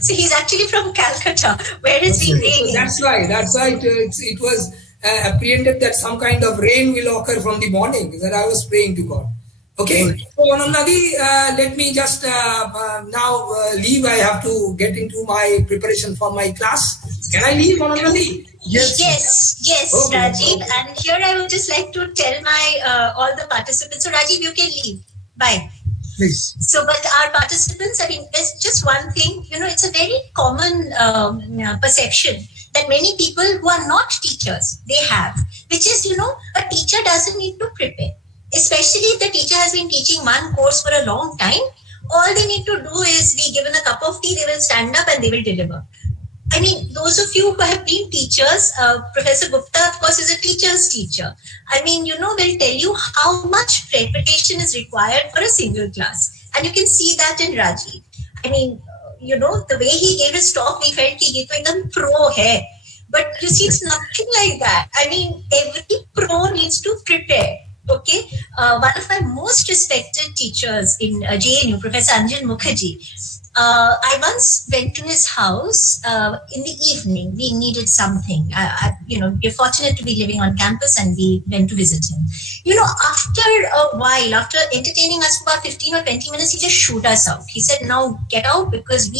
So he's actually from Calcutta, where it's been raining. That's why it was apprehended that some kind of rain will occur from the morning, that I was praying to God. Okay, so Anandadi, let me just now leave. I have to get into my preparation for my class. Can I leave, Anandadi? Yes, okay, Rajib. Okay. And here I would just like to tell my all the participants. So Rajib, you can leave. Bye. Please. So, but our participants, I mean, there's just one thing, it's a very common perception that many people who are not teachers, they have, which is, a teacher doesn't need to prepare. Especially if the teacher has been teaching one course for a long time, all they need to do is be given a cup of tea, they will stand up and they will deliver. I mean, those of you who have been teachers, Professor Gupta, of course, is a teacher's teacher. I mean, will tell you how much preparation is required for a single class. And you can see that in Rajiv. I mean, the way he gave his talk, we felt he was pro hai. But you see, it's nothing like that. I mean, every pro needs to prepare. Okay, one of my most respected teachers in JNU, Professor Anjan Mukherjee, I once went to his house in the evening. We needed something. We're fortunate to be living on campus, and we went to visit him. After a while, after entertaining us for about 15 or 20 minutes, he just shooed us out. He said, "Now get out, because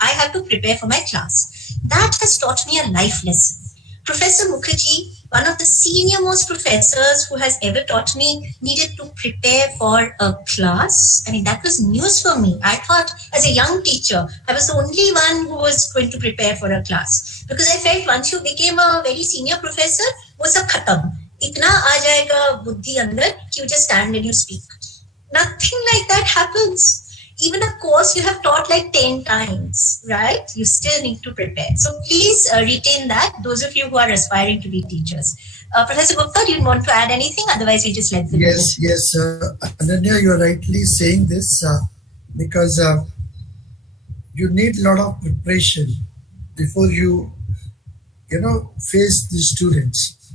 I have to prepare for my class." That has taught me a life lesson. Professor Mukherjee, one of the senior most professors who has ever taught me, needed to prepare for a class. I mean, that was news for me. I thought as a young teacher, I was the only one who was going to prepare for a class. Because I felt once you became a very senior professor, wo sab khatam. Itna aa jayega buddhi andar ki you just stand and you speak. Nothing like that happens. Even a course you have taught like 10 times, right? You still need to prepare. So please retain that, those of you who are aspiring to be teachers. Professor Gupta, do you want to add anything? Otherwise, we just let them Yes, Ananya, you are rightly saying this because you need a lot of preparation before you face the students.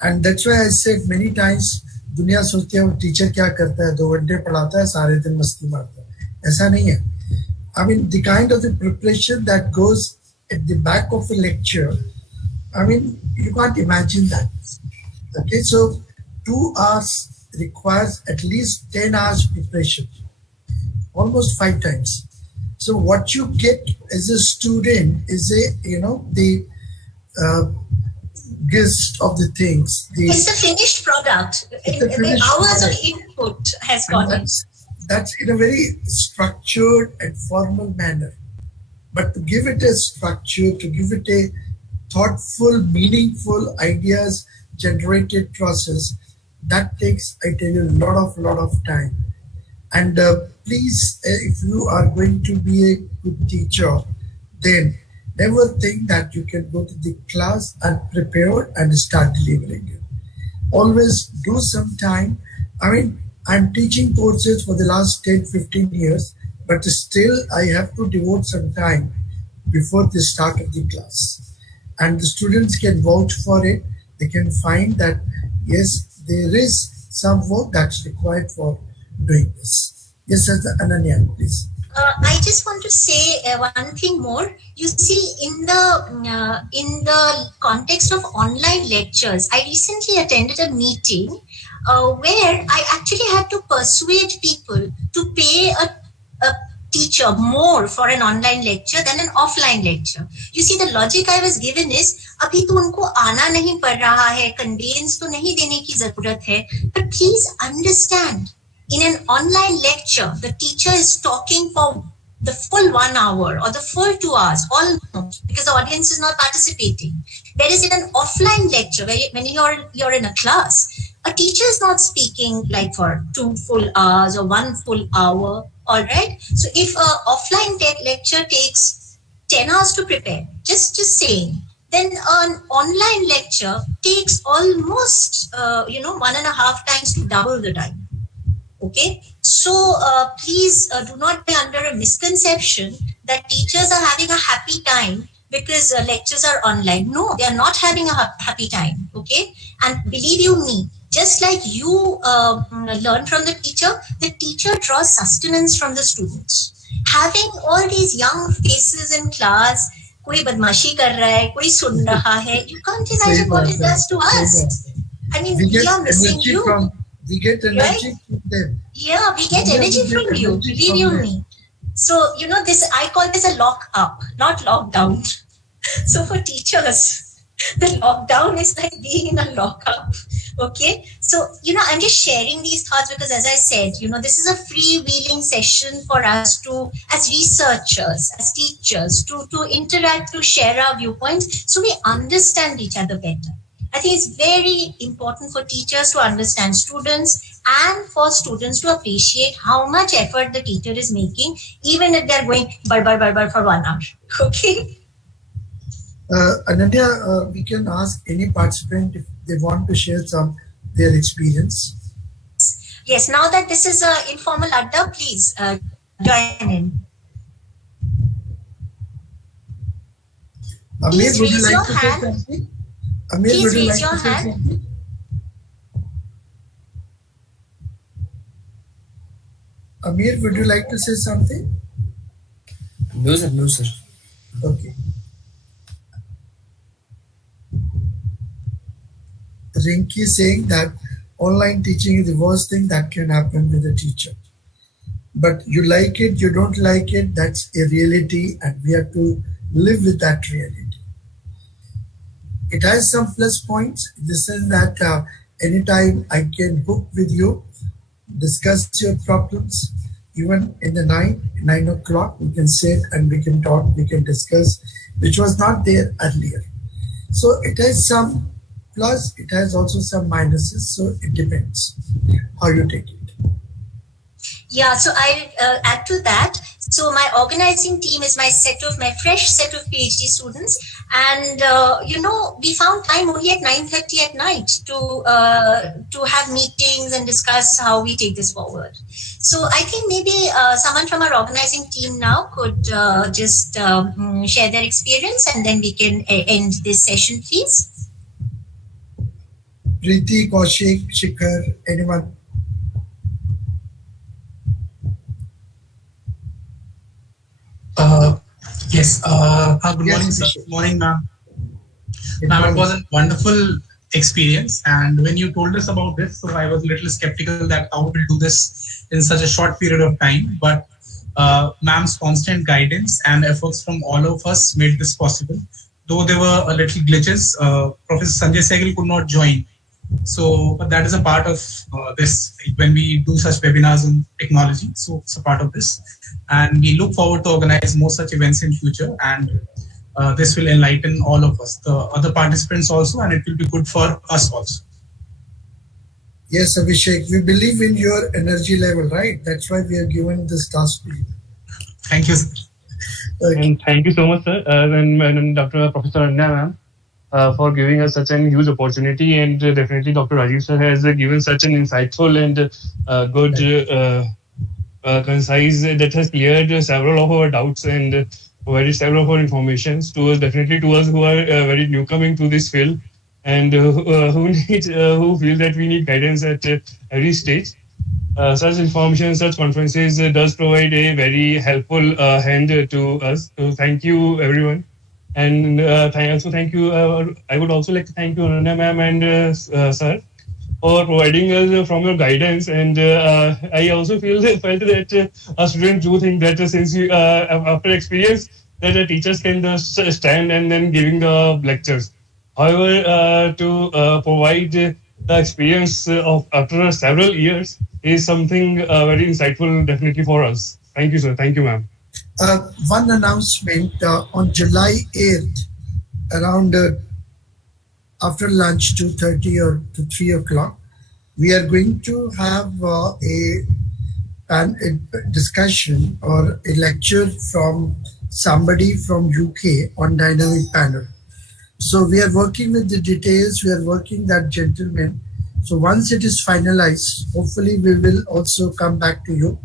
And that's why I said many times, दुनिया सोचती है teacher क्या करता है, 2 घंटे पढ़ाता है, सारे दिन मस्ती मारता है. ऐसा नहीं है. I mean, the kind of the preparation that goes at the back of a lecture, I mean, you can't imagine that. Okay, so 2 hours requires at least 10 hours preparation, almost 5 times. So what you get as a student is the gist of the things. It's the finished product. The hours of input has gone in. That's in a very structured and formal manner. But to give it a structure, to give it a thoughtful, meaningful ideas generated process, that takes, I tell you, a lot of time. And please, if you are going to be a good teacher, then never think that you can go to the class unprepared and start delivering it. Always do some time. I mean, I'm teaching courses for the last 10-15 years, but still I have to devote some time before the start of the class. And the students can vouch for it. They can find that, yes, there is some work that's required for doing this. Yes, Ananya, please. I just want to say one thing more. You see, in the context of online lectures, I recently attended a meeting where I actually had to persuade people to pay a teacher more for an online lecture than an offline lecture. You see, the logic I was given is, अभी तो उनको आना नहीं पड़ रहा है, conveyance तो नहीं देने की जरूरत है, but please understand, in an online lecture, the teacher is talking for the full 1 hour or the full 2 hours, almost, because the audience is not participating. Whereas in an offline lecture, when you're in a class, a teacher is not speaking like for 2 full hours or 1 full hour. All right. So if an offline lecture takes 10 hours to prepare, just saying, then an online lecture takes almost 1.5 times to double the time. Okay, so please do not be under a misconception that teachers are having a happy time because lectures are online. No, they are not having a happy time. Okay, and believe you me, just like you learn from the teacher draws sustenance from the students. Having all these young faces in class, कोई बदमाशी कर रहा है, कोई सुन रहा है, you can't imagine what it does to us. I mean, we are missing you. We get energy from them. Yeah, we get energy from you, believe you me. So, this, I call this a lock up, not lockdown. So for teachers, the lockdown is like being in a lockup. Okay. So, I'm just sharing these thoughts because, as I said, this is a freewheeling session for us to, as researchers, as teachers, to interact, to share our viewpoints so we understand each other better. I think it's very important for teachers to understand students and for students to appreciate how much effort the teacher is making, even if they're going bar for 1 hour. Okay. Ananya, we can ask any participant if they want to share their experience. Yes, now that this is an informal adda, please join in. Amir, would you like to say something? Amir, please raise your hand. Amir, would you like to say something? No, sir. Okay. Rinki is saying that online teaching is the worst thing that can happen with a teacher. But you like it, you don't like it, that's a reality, and we have to live with that reality. It has some plus points. This is that anytime I can book with you, discuss your problems, even in the night, 9 o'clock, we can sit and we can talk, we can discuss, which was not there earlier. So it has some plus, it has also some minuses, so it depends how you take it. Yeah, so I'll add to that. So my organizing team is my fresh set of PhD students, and we found time only at 9:30 at night to have meetings and discuss how we take this forward. So I think maybe someone from our organizing team now could just share their experience, and then we can end this session, please. Preeti, Kaushik, Shikhar, anyone? Yes. Good morning, sir. Good morning, ma'am. Ma'am, it was a wonderful experience. And when you told us about this, so I was a little skeptical that how we'll do this in such a short period of time. But ma'am's constant guidance and efforts from all of us made this possible. Though there were a little glitches, Professor Sanjay Sehgal could not join. So, but that is a part of this when we do such webinars on technology. So it's a part of this, and we look forward to organize more such events in future. And this will enlighten all of us, the other participants also, and it will be good for us also. Yes, Abhishek, we believe in your energy level, right? That's why we are given this task to you. Thank you, sir. Okay. And thank you so much, sir, and Dr. Professor Anya, ma'am. For giving us such a huge opportunity, and definitely Dr. Rajiv sir has given such an insightful and good, concise, that has cleared several of our doubts and provided several of our informations to us, definitely to us who are very new coming to this field and who feel that we need guidance at every stage. Such information, such conferences does provide a very helpful hand to us. So thank you, everyone. And thank you. I would also like to thank you, Ananya ma'am and sir, for providing us from your guidance. And I also felt that our students do think that since you, after experience, that the teachers can just stand and then giving the lectures. However, to provide the experience of after several years is something very insightful, definitely for us. Thank you, sir. Thank you, ma'am. One announcement on July 8th, around after lunch, 2:30 or to 3 o'clock, we are going to have a discussion or a lecture from somebody from UK on dynamic panel. So we are working with the details, we are working that gentleman. So once it is finalized, hopefully we will also come back to you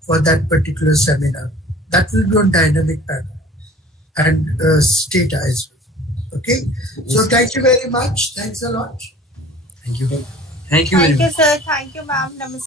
for that particular seminar. That will be on dynamic panel and Stata as well. Okay. So thank you very much. Thanks a lot. Thank you. Thank you, sir. Thank you, ma'am. Namaste.